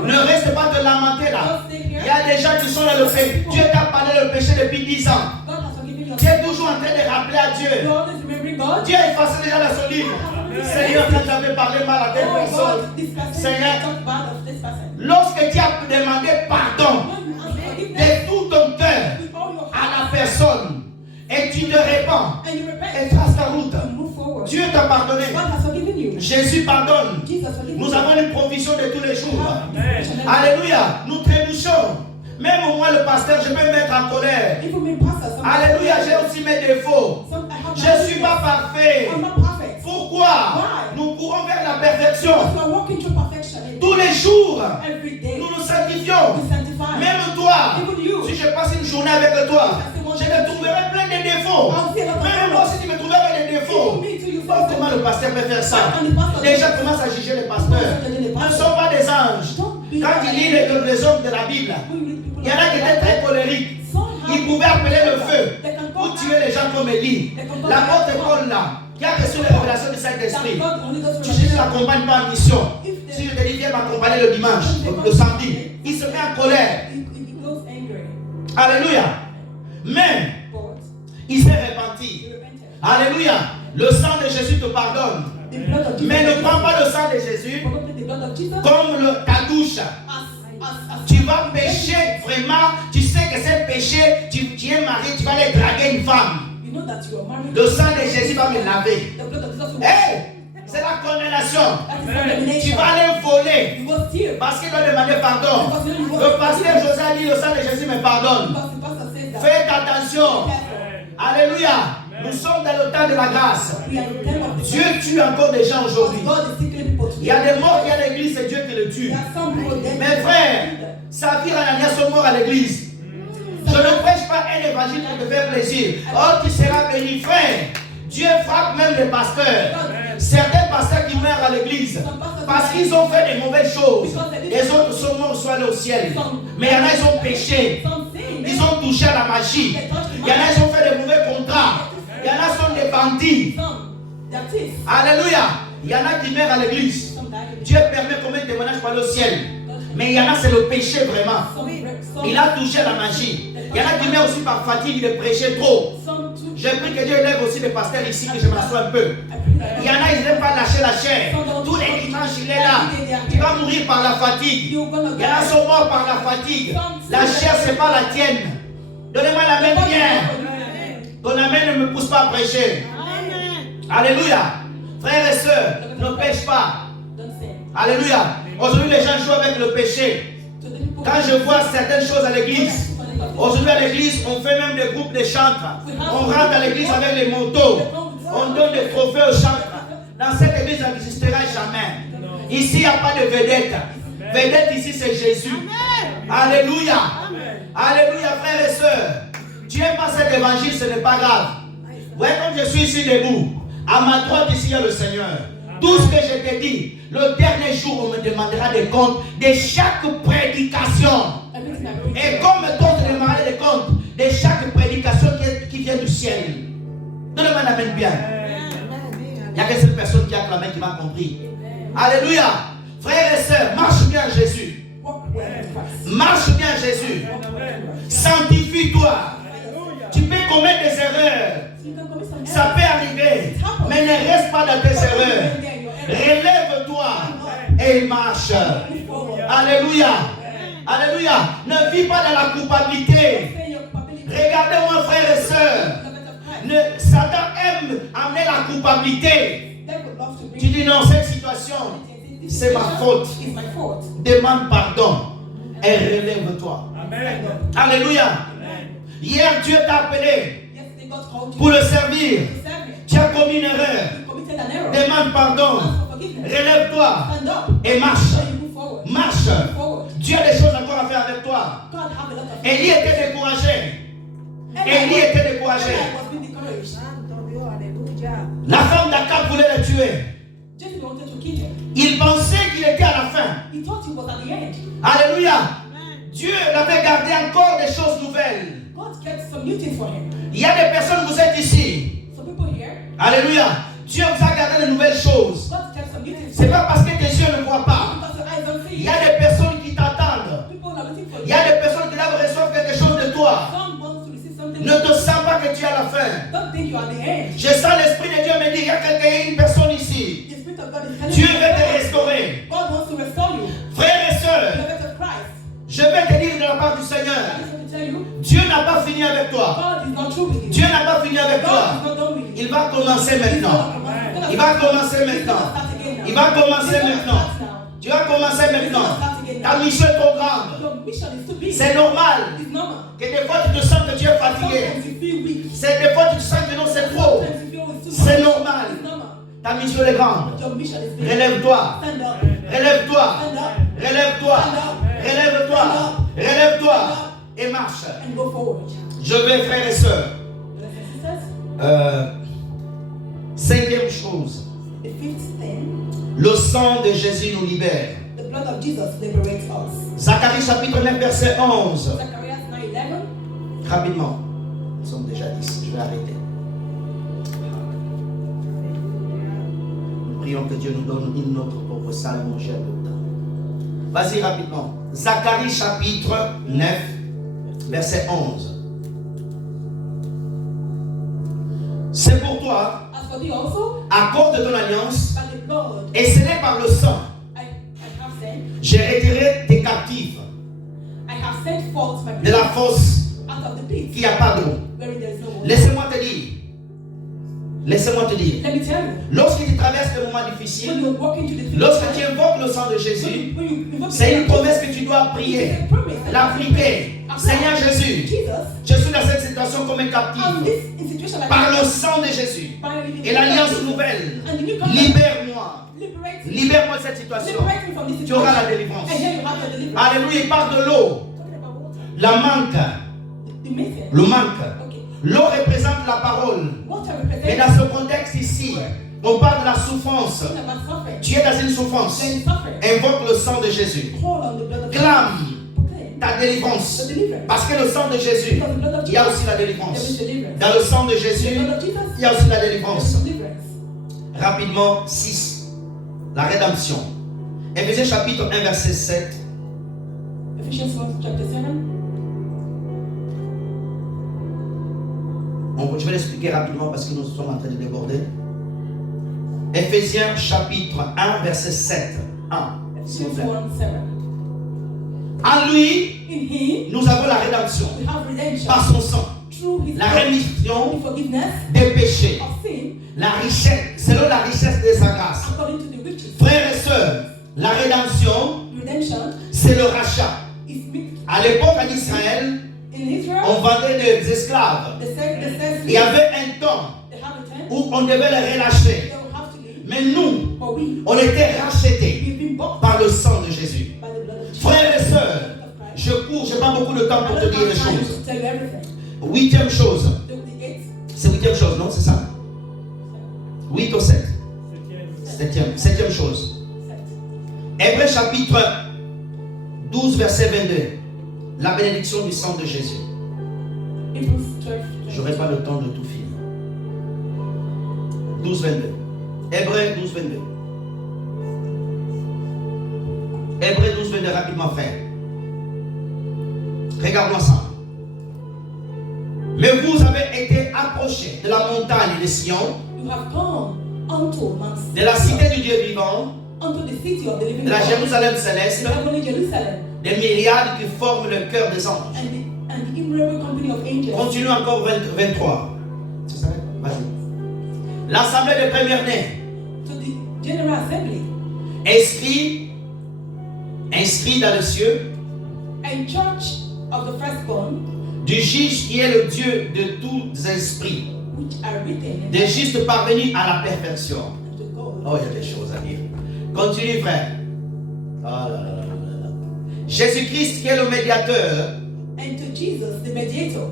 Ne reste pas te lamenter là. Don't stay Il y here. a des gens qui sont dans le péché. Dieu t'a parlé le péché depuis 10 ans. God has forgiven you. Tu es toujours en train de rappeler à Dieu. You're always remembering God. Dieu a effacé déjà dans son livre. Seigneur, quand j'avais parlé mal à telle Oh personne, God, this person Seigneur, talk bad of this person. lorsque tu as demandé pardon When you ask forgiveness de tout ton cœur with all your à la heart personne et tu te répands and you et repent, trace ta route, you move forward. Dieu t'a pardonné. God has forgiven you. Jésus pardonne. Jesus forgiven Nous you. avons une provision de tous les jours. Amen. Alléluia. Nous trébuchons. Même moi, le pasteur, je peux me mettre en colère. Even me pastor, sometimes Alléluia. J'ai aussi mes défauts. I have Je ne suis pas parfait. I'm not perfect. Pourquoi? Why? Nous courons vers la perfection. Because we are walking through perfection. Tous les jours, Every day. nous nous sanctifions. We sanctify. Même toi, Even you. si je passe une journée avec toi, je te trouverai plein de défauts. Même moi, si tu me trouverais avec des défauts, Even me too, you oh, comment le pasteur peut faire ça? And the pastor Déjà, commence à juger les pasteurs. Nous ne sommes pas des anges. Quand il lit les hommes de la Bible, il y en a qui étaient très colériques. Ils pouvaient appeler le feu pour tuer les gens comme Élie. L'apôtre Paul là, qui a reçu les révélations du Saint-Esprit. Tu ne l'accompagnes pas en mission. Si je te dis viens m'accompagner le dimanche, le samedi, il se met en colère. He goes angry. Alléluia. Mais But il s'est repenti. he repented. Alléluia. Le sang de Jésus te pardonne. The blood of Jesus. Mais ne prends pas le sang de Jésus Probably the blood of Jesus. comme ta douche. As Tu vas pécher vraiment. Tu sais que c'est péché. Tu es marié, tu vas aller draguer une femme. you know that you are married. Le sang de Jésus va me laver. The blood of Jesus will Hey, c'est la condamnation. That is Tu condemnation. vas aller voler You go steal. parce qu'il doit demander pardon. Le pasteur José a dit le sang de Jésus me pardonne. Because the pastor says that. Faites attention. Careful. Alléluia. Nous sommes dans le temps de la grâce. We are in the time of the Dieu tue encore des gens aujourd'hui. God is still killing people Il y a today. des morts qui à l'église, c'est Dieu qui le tue. There are some people dead. Mes frères, Saphir et Ananias sont morts à l'église. Je ne prêche pas un évangile pour te faire plaisir. Oh, tu seras béni, frère. Dieu frappe même les pasteurs. Certains pasteurs qui meurent à l'église parce qu'ils ont fait des mauvaises choses. Les autres sont morts, soit allés au ciel. Mais il y en a, ils ont péché. Some sin. Ils ont touché à la magie. Il y en a, ils ont fait des mauvais contrats. Il y en a, sont des bandits. Some. There are thieves. Alléluia. Il y en a qui meurent à l'église. Some die. Dieu permet combien de témoignages pour aller au ciel. Mais il y en a, c'est le péché vraiment. Il a touché à la magie. Il y en a qui meurent aussi par fatigue de prêcher trop. Some too. Je prie que Dieu élève aussi les pasteurs ici, que je m'assois un peu. Il y en a, ils n'aiment pas lâcher la chair. Tous les dimanches, il est là. Tu vas mourir par la fatigue. You're gonna Il y en a qui sont morts par la fatigue. La chair, ce n'est pas la tienne. Donnez-moi la main bien. Ton amen ne me pousse pas à prêcher. Alléluia. Frères et sœurs, ne pêche pas. Don't sin. Alléluia. Aujourd'hui, les gens jouent avec le péché. So the people. Quand je vois certaines choses à l'église, aujourd'hui à l'église, on fait même des groupes de chantres. On rentre à l'église avec les motos. On donne des trophées aux chantres. Dans cette église, ça n'existera jamais. Ici, il n'y a pas de vedette. Vedette ici, c'est Jésus. Alléluia. Alléluia, frères et sœurs. Tu n'aimes pas cet évangile, ce n'est pas grave. Vous voyez, comme je suis ici debout, à ma droite ici, il y a le Seigneur. Tout ce que je t'ai dit, le dernier jour, on me demandera des comptes de chaque prédication. Everything I preach. Et comme toi, tu demanderas des comptes de chaque prédication qui vient du ciel. Donnez-moi la main bien. Il n'y a qu'une seule personne qui a clamé qui m'a compris. Alléluia. Frères et sœurs, marche bien Jésus. Walk well with Christ. Marche bien Jésus. Sanctifie-toi. Tu peux commettre des erreurs. You can commit some Ça peut arriver. Mais ne reste pas dans tes erreurs. Relève-toi et marche. Move forward. Alléluia. Alléluia. Ne vis pas dans la culpabilité. Say your culpability. Regardez-moi, frères et sœurs. Satan aime amener la culpabilité. They would love to Tu bring dis non, cette situation, c'est ma faute. It's my fault. Demande pardon et relève-toi. Alléluia. Hier, Dieu t'a appelé Yesterday God called you pour le servir. to serve Him. Tu as commis une erreur. You committed an error. Demande pardon. Ask for forgiveness. Relève-toi Stand up. et marche. So you move forward. Marche. Move forward. Dieu a des choses encore à faire avec toi. pas. God have a lot of Élie était découragé. Élie était découragé. Eli was being discouraged. Santo Dios, aleluya. La femme d'Akab voulait le tuer. Jezebel wanted to kill him. Il pensait qu'il était à la fin. He thought he was at the end. Alléluia. Amen. Dieu l'avait gardé encore des choses nouvelles. God kept some new things for him. Il y a des personnes, vous êtes ici. Some people here, Alléluia. Dieu vous a gardé de nouvelles choses. God kept some new things for C'est him. pas parce que tes yeux ne voient pas. Because your eyes don't see. Il y a des personnes qui t'attendent. People are waiting for Il you. y a des personnes qui doivent recevoir quelque chose de toi. Some want to receive something. Ne te sens pas que tu es à la fin. Don't think you are at the end. Je sens l'Esprit de Dieu me dire, il y a quelqu'un, une personne ici. The Spirit of God is telling Dieu you. veut te restaurer. God wants to restore you. Frères et sœurs, Beloved of Christ. je vais te dire de la part du I Seigneur, just want to tell you, Dieu n'a pas fini avec toi. God is not true with you. Dieu n'a pas fini avec God toi. is not done with you. Il va commencer maintenant. Il va commencer maintenant. Il va commencer maintenant. Tu vas commencer maintenant. Ta mission est trop grande. Your mission is to be. C'est normal It's normal. que des fois tu te sens que tu es fatigué. Sometimes you feel weak. C'est des fois tu te sens que non, c'est trop. Sometimes you feel it's too C'est much. normal. It's normal. Ta mission est grande. Your mission is big. Relève-toi. Stand up. Relève-toi. Stand up. Relève-toi. Relève-toi. Relève-toi. Et marche. And go forward. Je vais, frères et sœurs. Brothers and sisters, Cinquième chose. the fifth thing, Le sang de Jésus nous libère. the blood of Jesus liberates us. Zacharie chapitre 9 verset 11. Zechariah 9:11. Rapidement. Nous sommes déjà 10. Je vais arrêter. Nous prions que Dieu nous donne une autre pauvre salle manger le temps. Vas-y rapidement. Zacharie chapitre 9 verset 11. C'est pour toi, As for thee also, à cause de ton alliance, by the blood et scellé par le sang, I have sent, j'ai retiré tes captifs I have sent forth my de la people fosse out of the pit, qui a pas d'eau. wherein there is no water. Laissez-moi te dire. Laissez-moi te dire. Let me tell you, Lorsque tu traverses des moments when difficiles, you walk into the lorsque tu invoques le sang de Jésus, c'est une promesse que tu dois prier, l'appliquer. Seigneur Jésus, Jesus, je suis dans cette situation comme un I'm captif. this in situation like Par le that. sang de Jésus By the et l'alliance nouvelle, and the new covenant, libère-moi. liberate me. Libère-moi de cette situation. Liberate me from this Tu auras la situation. délivrance. And here you have the deliverance. Alléluia, il parle de l'eau. Talking about water. La manque. The message. Le manque. Okay. L'eau représente la parole. Water Mais represents dans ce contexte ici, on parle de la souffrance. talking about suffering. Tu es dans une souffrance. There is suffering. Invoque le sang de Jésus. Call on the blood of Clame Jesus. Proclaim ta délivrance. the deliverance. Parce que le sang de Jésus, Because the blood of il y a Jesus, aussi la there is délivrance. deliverance. Dans le sang de The Jésus, blood of Jesus, il y a aussi la there is délivrance. deliverance. Rapidement, 6. La rédemption. Éphésiens chapitre 1, verset 7. Ephesians 1, chapter 7. Je vais l'expliquer rapidement parce que nous sommes en train de déborder. Éphésiens chapitre 1, verset 7. 1. S'il vous Ephesians plaît. 1, 7. En lui, In Him, nous avons la rédemption we have redemption par son sang. through His La blood, rémission the forgiveness des péchés. of sin La richesse, selon la richesse de sa grâce. according to the riches. Frères et sœurs, la rédemption, Redemption c'est le rachat. is made À l'époque en Israël, in Israel. on vendait des esclaves. Il y avait un temps They have a time. où on devait les relâcher. They will have to leave. Mais nous, But we, on était rachetés we've been bought par le sang de Jésus. by the blood of Jesus. Frères et sœurs, je cours, je n'ai pas beaucoup de temps pour te dire des time choses. to tell you everything. Huitième chose, The eighth, c'est huitième chose, non? C'est ça? 8 ou 7? Septième chose. Hébreux chapitre 12, verset 22. La bénédiction du sang de Jésus. Hebrews 12. Je n'aurai pas le temps de tout finir. 12, 22. Hébreux 12, 22. Hébreux 12, 22, rapidement, frère. Regarde-moi ça. Mais vous avez été approchés de la montagne de Sion, You have come unto Mount de la cité du Dieu vivant, unto the city of the living de la God, Jérusalem the céleste, heavenly Jerusalem, des myriades qui forment le cœur des anges. and the innumerable company of angels. Continue encore 23. Tu savais? Vas-y. L'assemblée des premiers-nés, To the general assembly inscrit dans le cieux, and church of the firstborn, du juge qui est le Dieu de tous esprits, which are written in des justes parvenus à la perfection. to God. Oh, il y a des choses à dire. Continue, frère. Ah là là là là là. Jésus-Christ qui est le médiateur and to Jesus, the mediator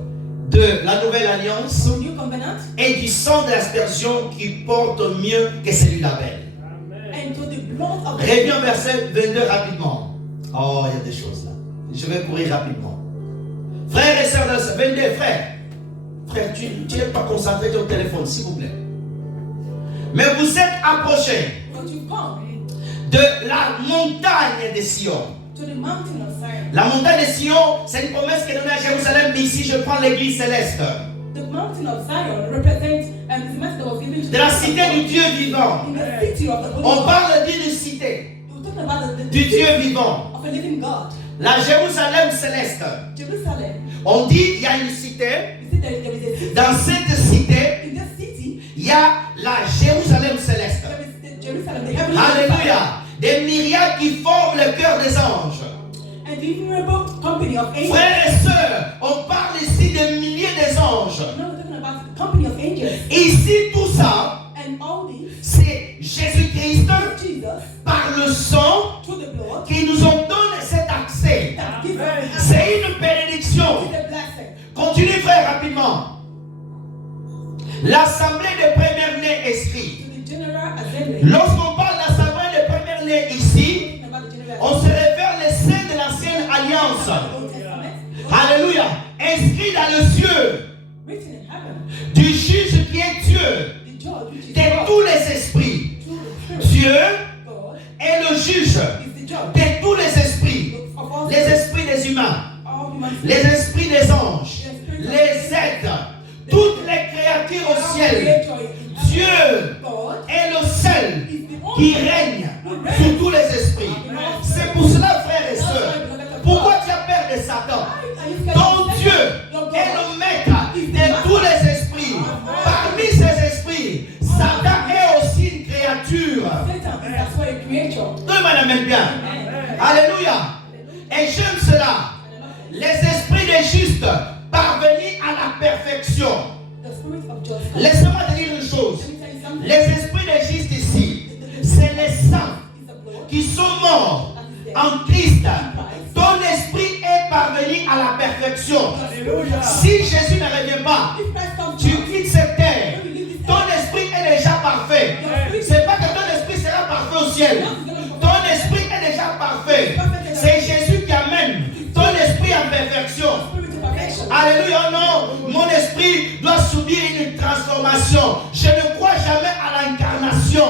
de la nouvelle alliance of the new covenant, et du sang de l'aspersion qui porte mieux que celui d'Abel. and to the blood of the Reviens au verset 22 rapidement. Oh, il y a des choses là. Je vais courir rapidement. Frères et sœurs, 22, frères. Frère, tu n'es pas concentré sur le téléphone, s'il vous plaît. Mais vous êtes approchés But you come de la montagne de Sion. to the mountain of Zion. La montagne de Sion, c'est une promesse qui est donnée à Jérusalem, mais ici je prends l'église céleste. The mountain of Zion represents the message that was given to De la cité du Dieu vivant. in the city of the Holy On God. parle d'une cité We're talking about the du Dieu city vivant. of a living God. La Jérusalem céleste. Jerusalem. On dit il y a une cité. You see, there is a city. Dans cette cité, In this city, il y a la Jérusalem céleste. there is the Jerusalem, the heavenly Alléluia. Des myriades qui forment le cœur des anges. and the innumerable company of angels. Frères et sœurs, on parle ici de milliers des anges. Now we're talking about the company of angels. Ici, tout ça, And all these, c'est Jésus-Christ Jesus, par le sang through the blood, qui nous en donne cet accès. that gives us C'est une bénédiction. the blessing. Continue, frère, rapidement. L'assemblée des premiers-nés inscrits. To the general assembly. Lorsqu'on parle d'assemblée des premiers-nés ici, Talking about the general on se réfère les saints de l'ancienne alliance. Old Testament. Alléluia. Inscrits dans le cieux Written in heaven. du juge qui est Dieu The judge, which is de God. tous les esprits. Through the Spirit. Dieu God est le juge is the judge de tous les esprits. of all Les esprits des humains, all human les esprits des anges, les êtres, toutes les créatures au ciel. Dieu God est le seul is the qui only règne sur tous les esprits. C'est pour cela, frères et sœurs, pourquoi tu as peur de Satan? Ton Dieu est le maître de tous les esprits. Parmi ces esprits, Satan est aussi une créature. Satan is as well a creature. Tout le monde aime bien. Alléluia. Et j'aime cela. Les esprits des justes parvenus à la perfection. The spirit of justice. Laissez-moi te dire une chose. Let me tell you something. Les esprits des justes ici, c'est les saints Is the blood qui sont morts en Christ. Ton esprit est parvenu à la perfection. Si Jésus ne revient pas, If Christ comes tu back, quittes cette terre. when you leave this Ton earth, esprit est déjà parfait. C'est pas que ton esprit sera parfait au ciel. Ton esprit est déjà parfait. C'est Jésus qui amène ton esprit en perfection. spirit to perfection. Alléluia, non. Mon esprit doit subir une transformation. Je ne crois jamais à l'incarnation.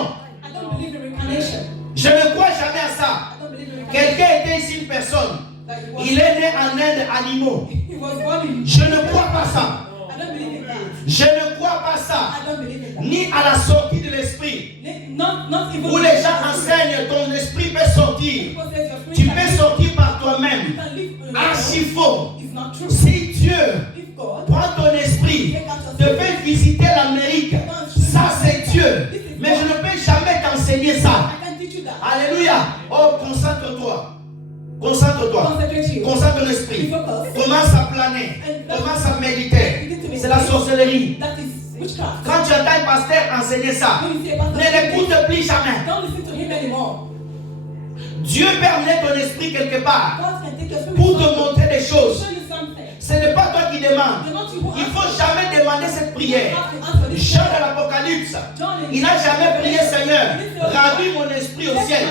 I don't believe in reincarnation. Je ne crois jamais à ça. I don't believe in reincarnation. Quelqu'un était ici, une personne. That he was- Il est né en Inde animaux. He was born in. Je ne crois pas ça. I don't believe in that. Je ne crois pas ça. I don't believe in that. Ni à la sortie de l'esprit. Not even. Où les gens enseignent, ton esprit peut sortir. People say your spirit Tu can peux live. sortir par You toi-même. can live. Archi faux. It's not true. Si Dieu If God prend ton esprit, te fait visiter l'Amérique, ça c'est Dieu. Mais je ne peux jamais t'enseigner ça. I can teach you that. Alléluia. Oh, concentre-toi. Concentre-toi. Concentrate you. Concentre ton esprit. Focus. Commence à planer. Commence à méditer. C'est la sorcellerie. That is witchcraft. Quand tu entends un pasteur enseigner ça, When you see a pastor, ne l'écoute plus jamais. don't listen to him anymore. Dieu peut amener ton esprit quelque part God can take your spirit pour te somewhere, montrer des choses. show you something. Ce n'est pas toi qui demandes. You're not you who Il ne ask. faut jamais demander cette You prière. have to answer this Jean de prayer. l'Apocalypse, John in- il n'a jamais prié Seigneur, ravis mon esprit au ciel.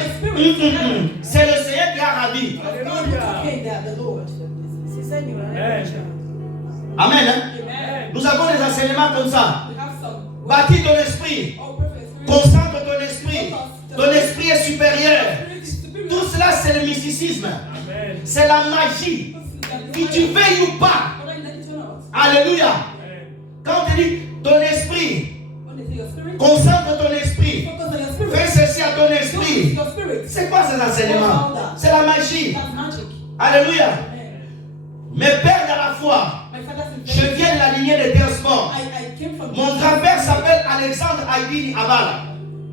C'est le Seigneur qui a ravi. God who took him there, the Lord. Amen. Hein? Amen. Nous avons des enseignements comme ça. We have some. Bâtis ton esprit. Oh, perfect spirit. Concentre ton esprit. Ton esprit est supérieur. Spirit is superior. Tout cela, c'est le mysticisme. C'est la magie. Que tu veuilles ou pas. Whether you like it or not. Alléluia. Quand on te dit ton esprit, When they say your spirit, concentre ton esprit. focus on your spirit. Fais ceci à ton Don't use esprit. your spirit. C'est quoi ces enseignements? C'est la magie. That's magic. Alléluia. Amen. Mes pères dans la foi, My father's in je faith. viens de la lignée des transports. I came from. Mon grand-père s'appelle Alexandre Aïdini Abala.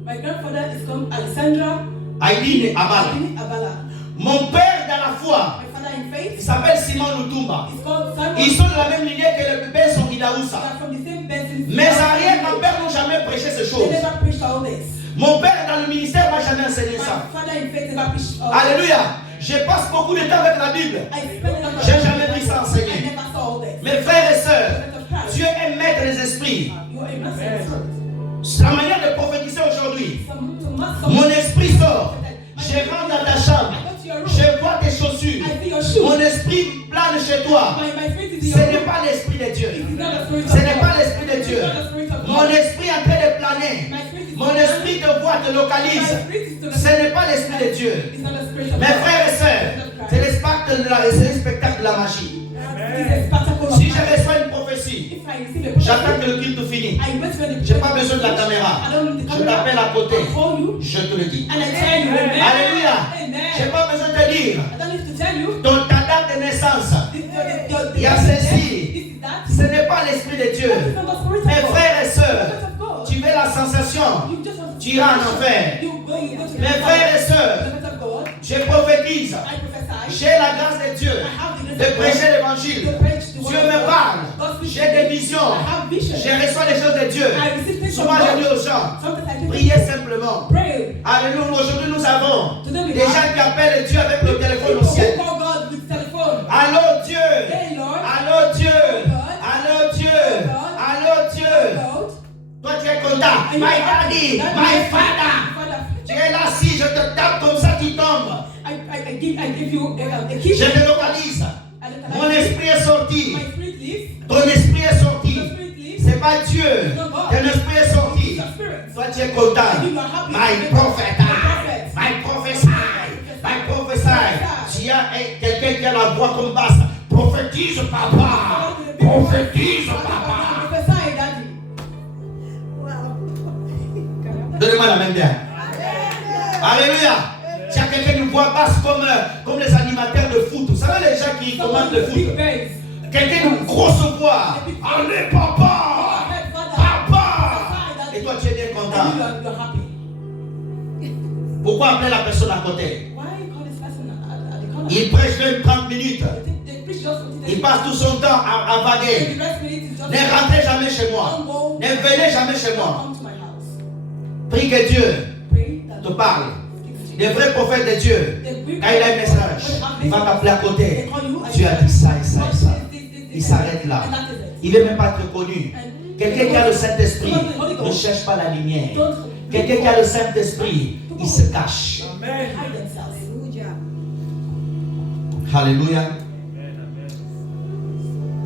My grandfather is called Alexandra Aïdini Abala. Abini Abala. Mon père dans la foi, My father in faith il s'appelle Simon Lutumba. is called Simon. Ils sont de la même lignée que les bébés sont They Idaoussa. are from the same person. Mes arrière-grands-pères n'ont jamais prêché ces They choses. never preached all this. Mon père dans le ministère n'a jamais enseigné ça. My father in faith never preached all this. Alléluia. Je passe beaucoup de temps avec la Bible. J'ai jamais vu ça enseigner. Mes frères et sœurs, Dieu est maître des esprits. La manière de prophétiser aujourd'hui, mon esprit sort. Je rentre dans ta chambre. Je vois tes chaussures. Mon esprit plane chez toi. Ce n'est pas l'esprit de Dieu. Ce n'est pas l'esprit de Dieu. Mon esprit est en train de planer. Mon esprit te voit, te localise. Ce n'est pas l'esprit de Dieu. Mes frères et sœurs, c'est le spectacle de la magie. Si je reçois une prophétie, j'attends que le culte finisse. Je n'ai pas besoin de la caméra. Je t'appelle à côté. Je te le dis. Alléluia. Je n'ai pas besoin de te dire. Ta date de naissance. Il y a ceci. Ce n'est pas l'esprit de Dieu. Mes frères et sœurs, tu veux la sensation, tu iras en enfer. Mes frères et sœurs, je prophétise. J'ai la grâce de Dieu de prêcher l'évangile. Dieu me parle. J'ai des visions. Je reçois les choses de Dieu. Souvent je dis aux gens, priez simplement. Alléluia. Aujourd'hui nous avons des gens qui appellent Dieu avec le téléphone au ciel. Allô Dieu. Allô Dieu. Allô Dieu. Allô Dieu. Toi tu es content. My daddy. My father. Tu es là, si je te tape comme ça, tu tombes. Je te localise. Mon esprit est sorti. Ton esprit est sorti. C'est pas Dieu. Ton esprit est sorti. Toi tu es content. My prophet. My prophesy. My prophesy. Tu as quelqu'un qui a la voix comme basse. Prophétise papa. Prophétise papa. Donnez-moi la même bien. Alléluia. Tu as quelqu'un qui voix basse comme les animateurs de foot. Vous savez les gens qui commandent le foot. Quelqu'un d'une grosse voix. Allez papa. Papa. Et toi tu es bien content. Pourquoi appeler la personne à côté? Il prêche 30 minutes. Il passe tout son temps à vaguer. Ne rentrez jamais chez moi. Ne venez jamais chez moi. Prie que Dieu te parle. Les vrais prophètes de Dieu, quand il a un message, il va t'appeler à côté. Dieu a dit ça et ça et ça. Il s'arrête là. Il ne veut même pas être connu. Quelqu'un qui a le Saint-Esprit ne cherche pas la lumière. Quelqu'un qui a le Saint-Esprit, il se cache. Alléluia.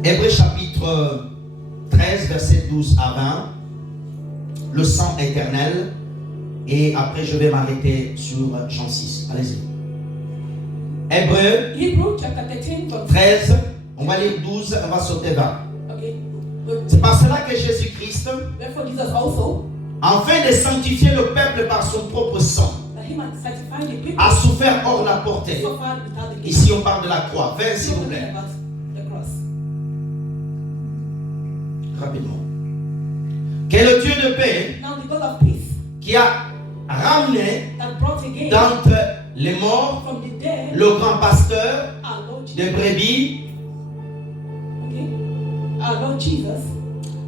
Hébreux chapitre 13, verset 12 à 20. Le sang éternel. Et après, je vais m'arrêter sur Jean 6. Allez-y. Hébreux 13, on va lire 12, on va sauter 20. C'est par cela que Jésus-Christ, afin de sanctifier le peuple par son propre sang, a souffert hors la portée. Ici, on parle de la croix. 20, s'il vous plaît. Rapidement. Que le Dieu de paix, qui a ramené d'entre les morts le grand pasteur des brebis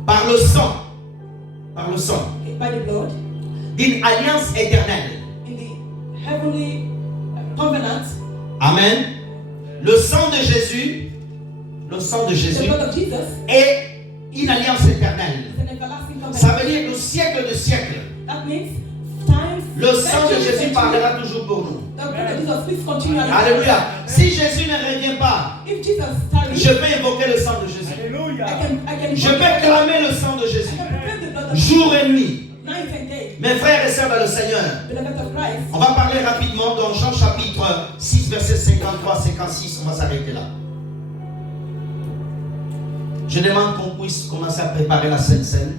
par le sang d'une alliance éternelle. Amen. Le sang de Jésus est une alliance éternelle. Ça veut dire le siècle de siècle. Le sang de Jésus parlera toujours pour nous. Alléluia. Si Jésus ne revient pas, je peux invoquer le sang de Jésus. Je peux clamer le sang de Jésus. Jour et nuit. Mes frères et sœurs dans le Seigneur, on va parler rapidement dans Jean chapitre 6, verset 53-56. On va s'arrêter là. Je demande qu'on puisse commencer à préparer la Sainte Seine.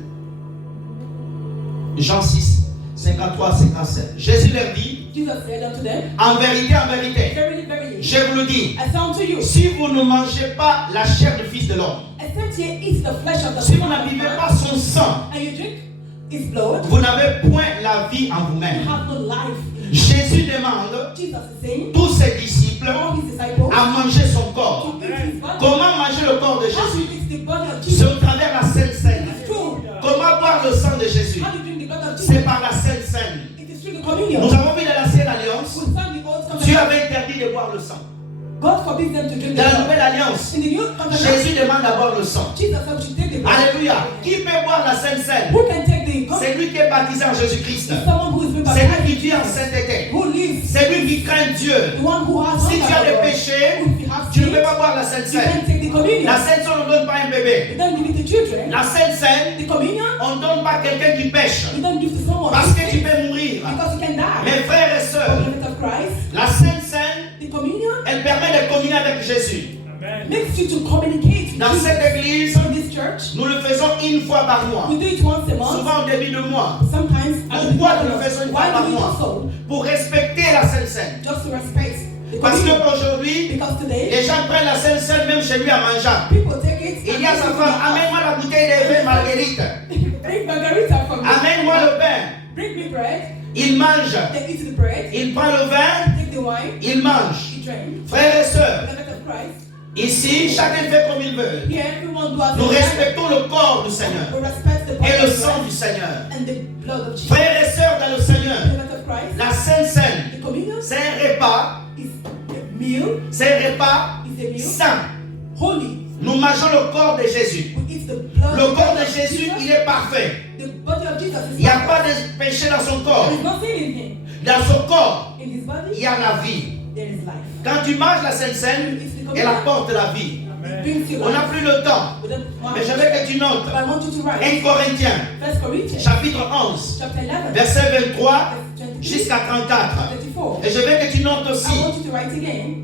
Jean 6, 53-57. Jésus leur dit, en vérité, je vous le dis, si vous ne mangez pas la chair du Fils de l'homme, si vous n'avez pas son sang, vous n'avez point la vie en vous-même. Jésus demande tous ses disciples à manger son corps. Comment manger le corps de Jésus? C'est au travers la Sainte Seine. Comment boire le sang de Jésus? C'est par la Sainte Seine. Nous avons vu dans l'ancienne alliance, Dieu avait interdit de boire boire le sang. God forbids them to drink the Dans la blood. nouvelle alliance, In the new covenant, Jésus demande à boire le sang. Jesus said we should take the blood. Alléluia. Qui peut boire la Sainte Seine? Who can take the blood? C'est lui qui est baptisé en Jésus-Christ. Someone who is been C'est lui baptized. qui vit en sainteté. Who lives? C'est lui qui craint Dieu. The one who has Si tu as des péchés, tu ne peux pas boire la Sainte you Seine. can take the communion. La Sainte Seine, on ne donne pas un bébé. You don't give it to children. La Sainte Seine, The communion, on ne donne pas à quelqu'un qui pêche. you don't give to someone Parce who que tu sick, peux mourir. because you can die. Mes frères et For sœurs, the benefit of Christ, la Sainte Seine, the communion elle permet de communier avec Jésus. makes you to communicate with Dans Jesus. cette église, In this church, nous le faisons une fois par mois. we do it once a month. Souvent au début de mois. Sometimes, at the Pourquoi beginning nous of le faisons une the fois month. par Why do we mois? do so? Pour respecter la Sainte Seine. Just to respect the Parce communion. qu'aujourd'hui, Because today, les gens prennent la Sainte Seine même chez lui à manger. people take it. Il dit à sa femme, amène-moi la bouteille de vin Marguerite. Bring margarita for me. Amène-moi le pain. Bring me bread. Il mange. They eat the bread. Il prend le vin. Take the wine. Il mange. He drink. Frères et sœurs, The benefit of Christ. ici, chacun fait comme il veut. Here, everyone do as Nous they like. respectons le corps du Seigneur We respect the body et le of sang Christ du Seigneur. and the blood of Jesus. Frères et sœurs dans le Seigneur, The benefit of Christ. la Sainte Seine, The communion c'est un repas, is a meal. c'est un repas Is a meal. saint. Holy. Nous mangeons le corps de Jésus. We eat the blood. Le corps de of Jésus, Jesus. il est parfait. The body of Jesus is Il n'y a perfect. pas de péché dans son corps. There is nothing in him. Dans son corps, In his body, il y a la vie. there is life. Quand tu manges la Sainte Seine, elle apporte la vie. It brings you On n'a life. plus le temps, We don't want- mais je veux que tu notes. But I want you to write 1 Corinthiens, 1 Corinthians chapitre 11, chapter 11, verset 23 verse 23, jusqu'à 34. 34. Et je veux que tu notes I aussi want you to write again.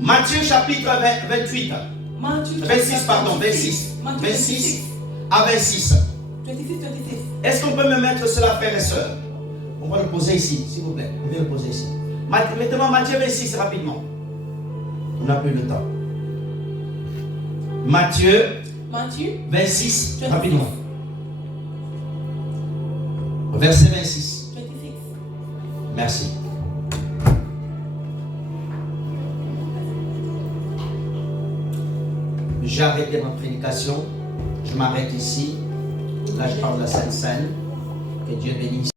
Matthieu chapitre 28, Matthew 26, pardon, 26. 26 à 26. 26. Est-ce qu'on peut me mettre cela, frères et sœurs? On va le poser ici, s'il vous plaît. On vient le poser ici. Mettez-moi Matthieu 26 rapidement. On n'a plus le temps. Matthieu Matthew 26 26. rapidement. Verset 26. 26. Merci. J'ai arrêté ma prédication. Je m'arrête ici. Là, je parle de la Sainte Seine. Que Dieu bénisse.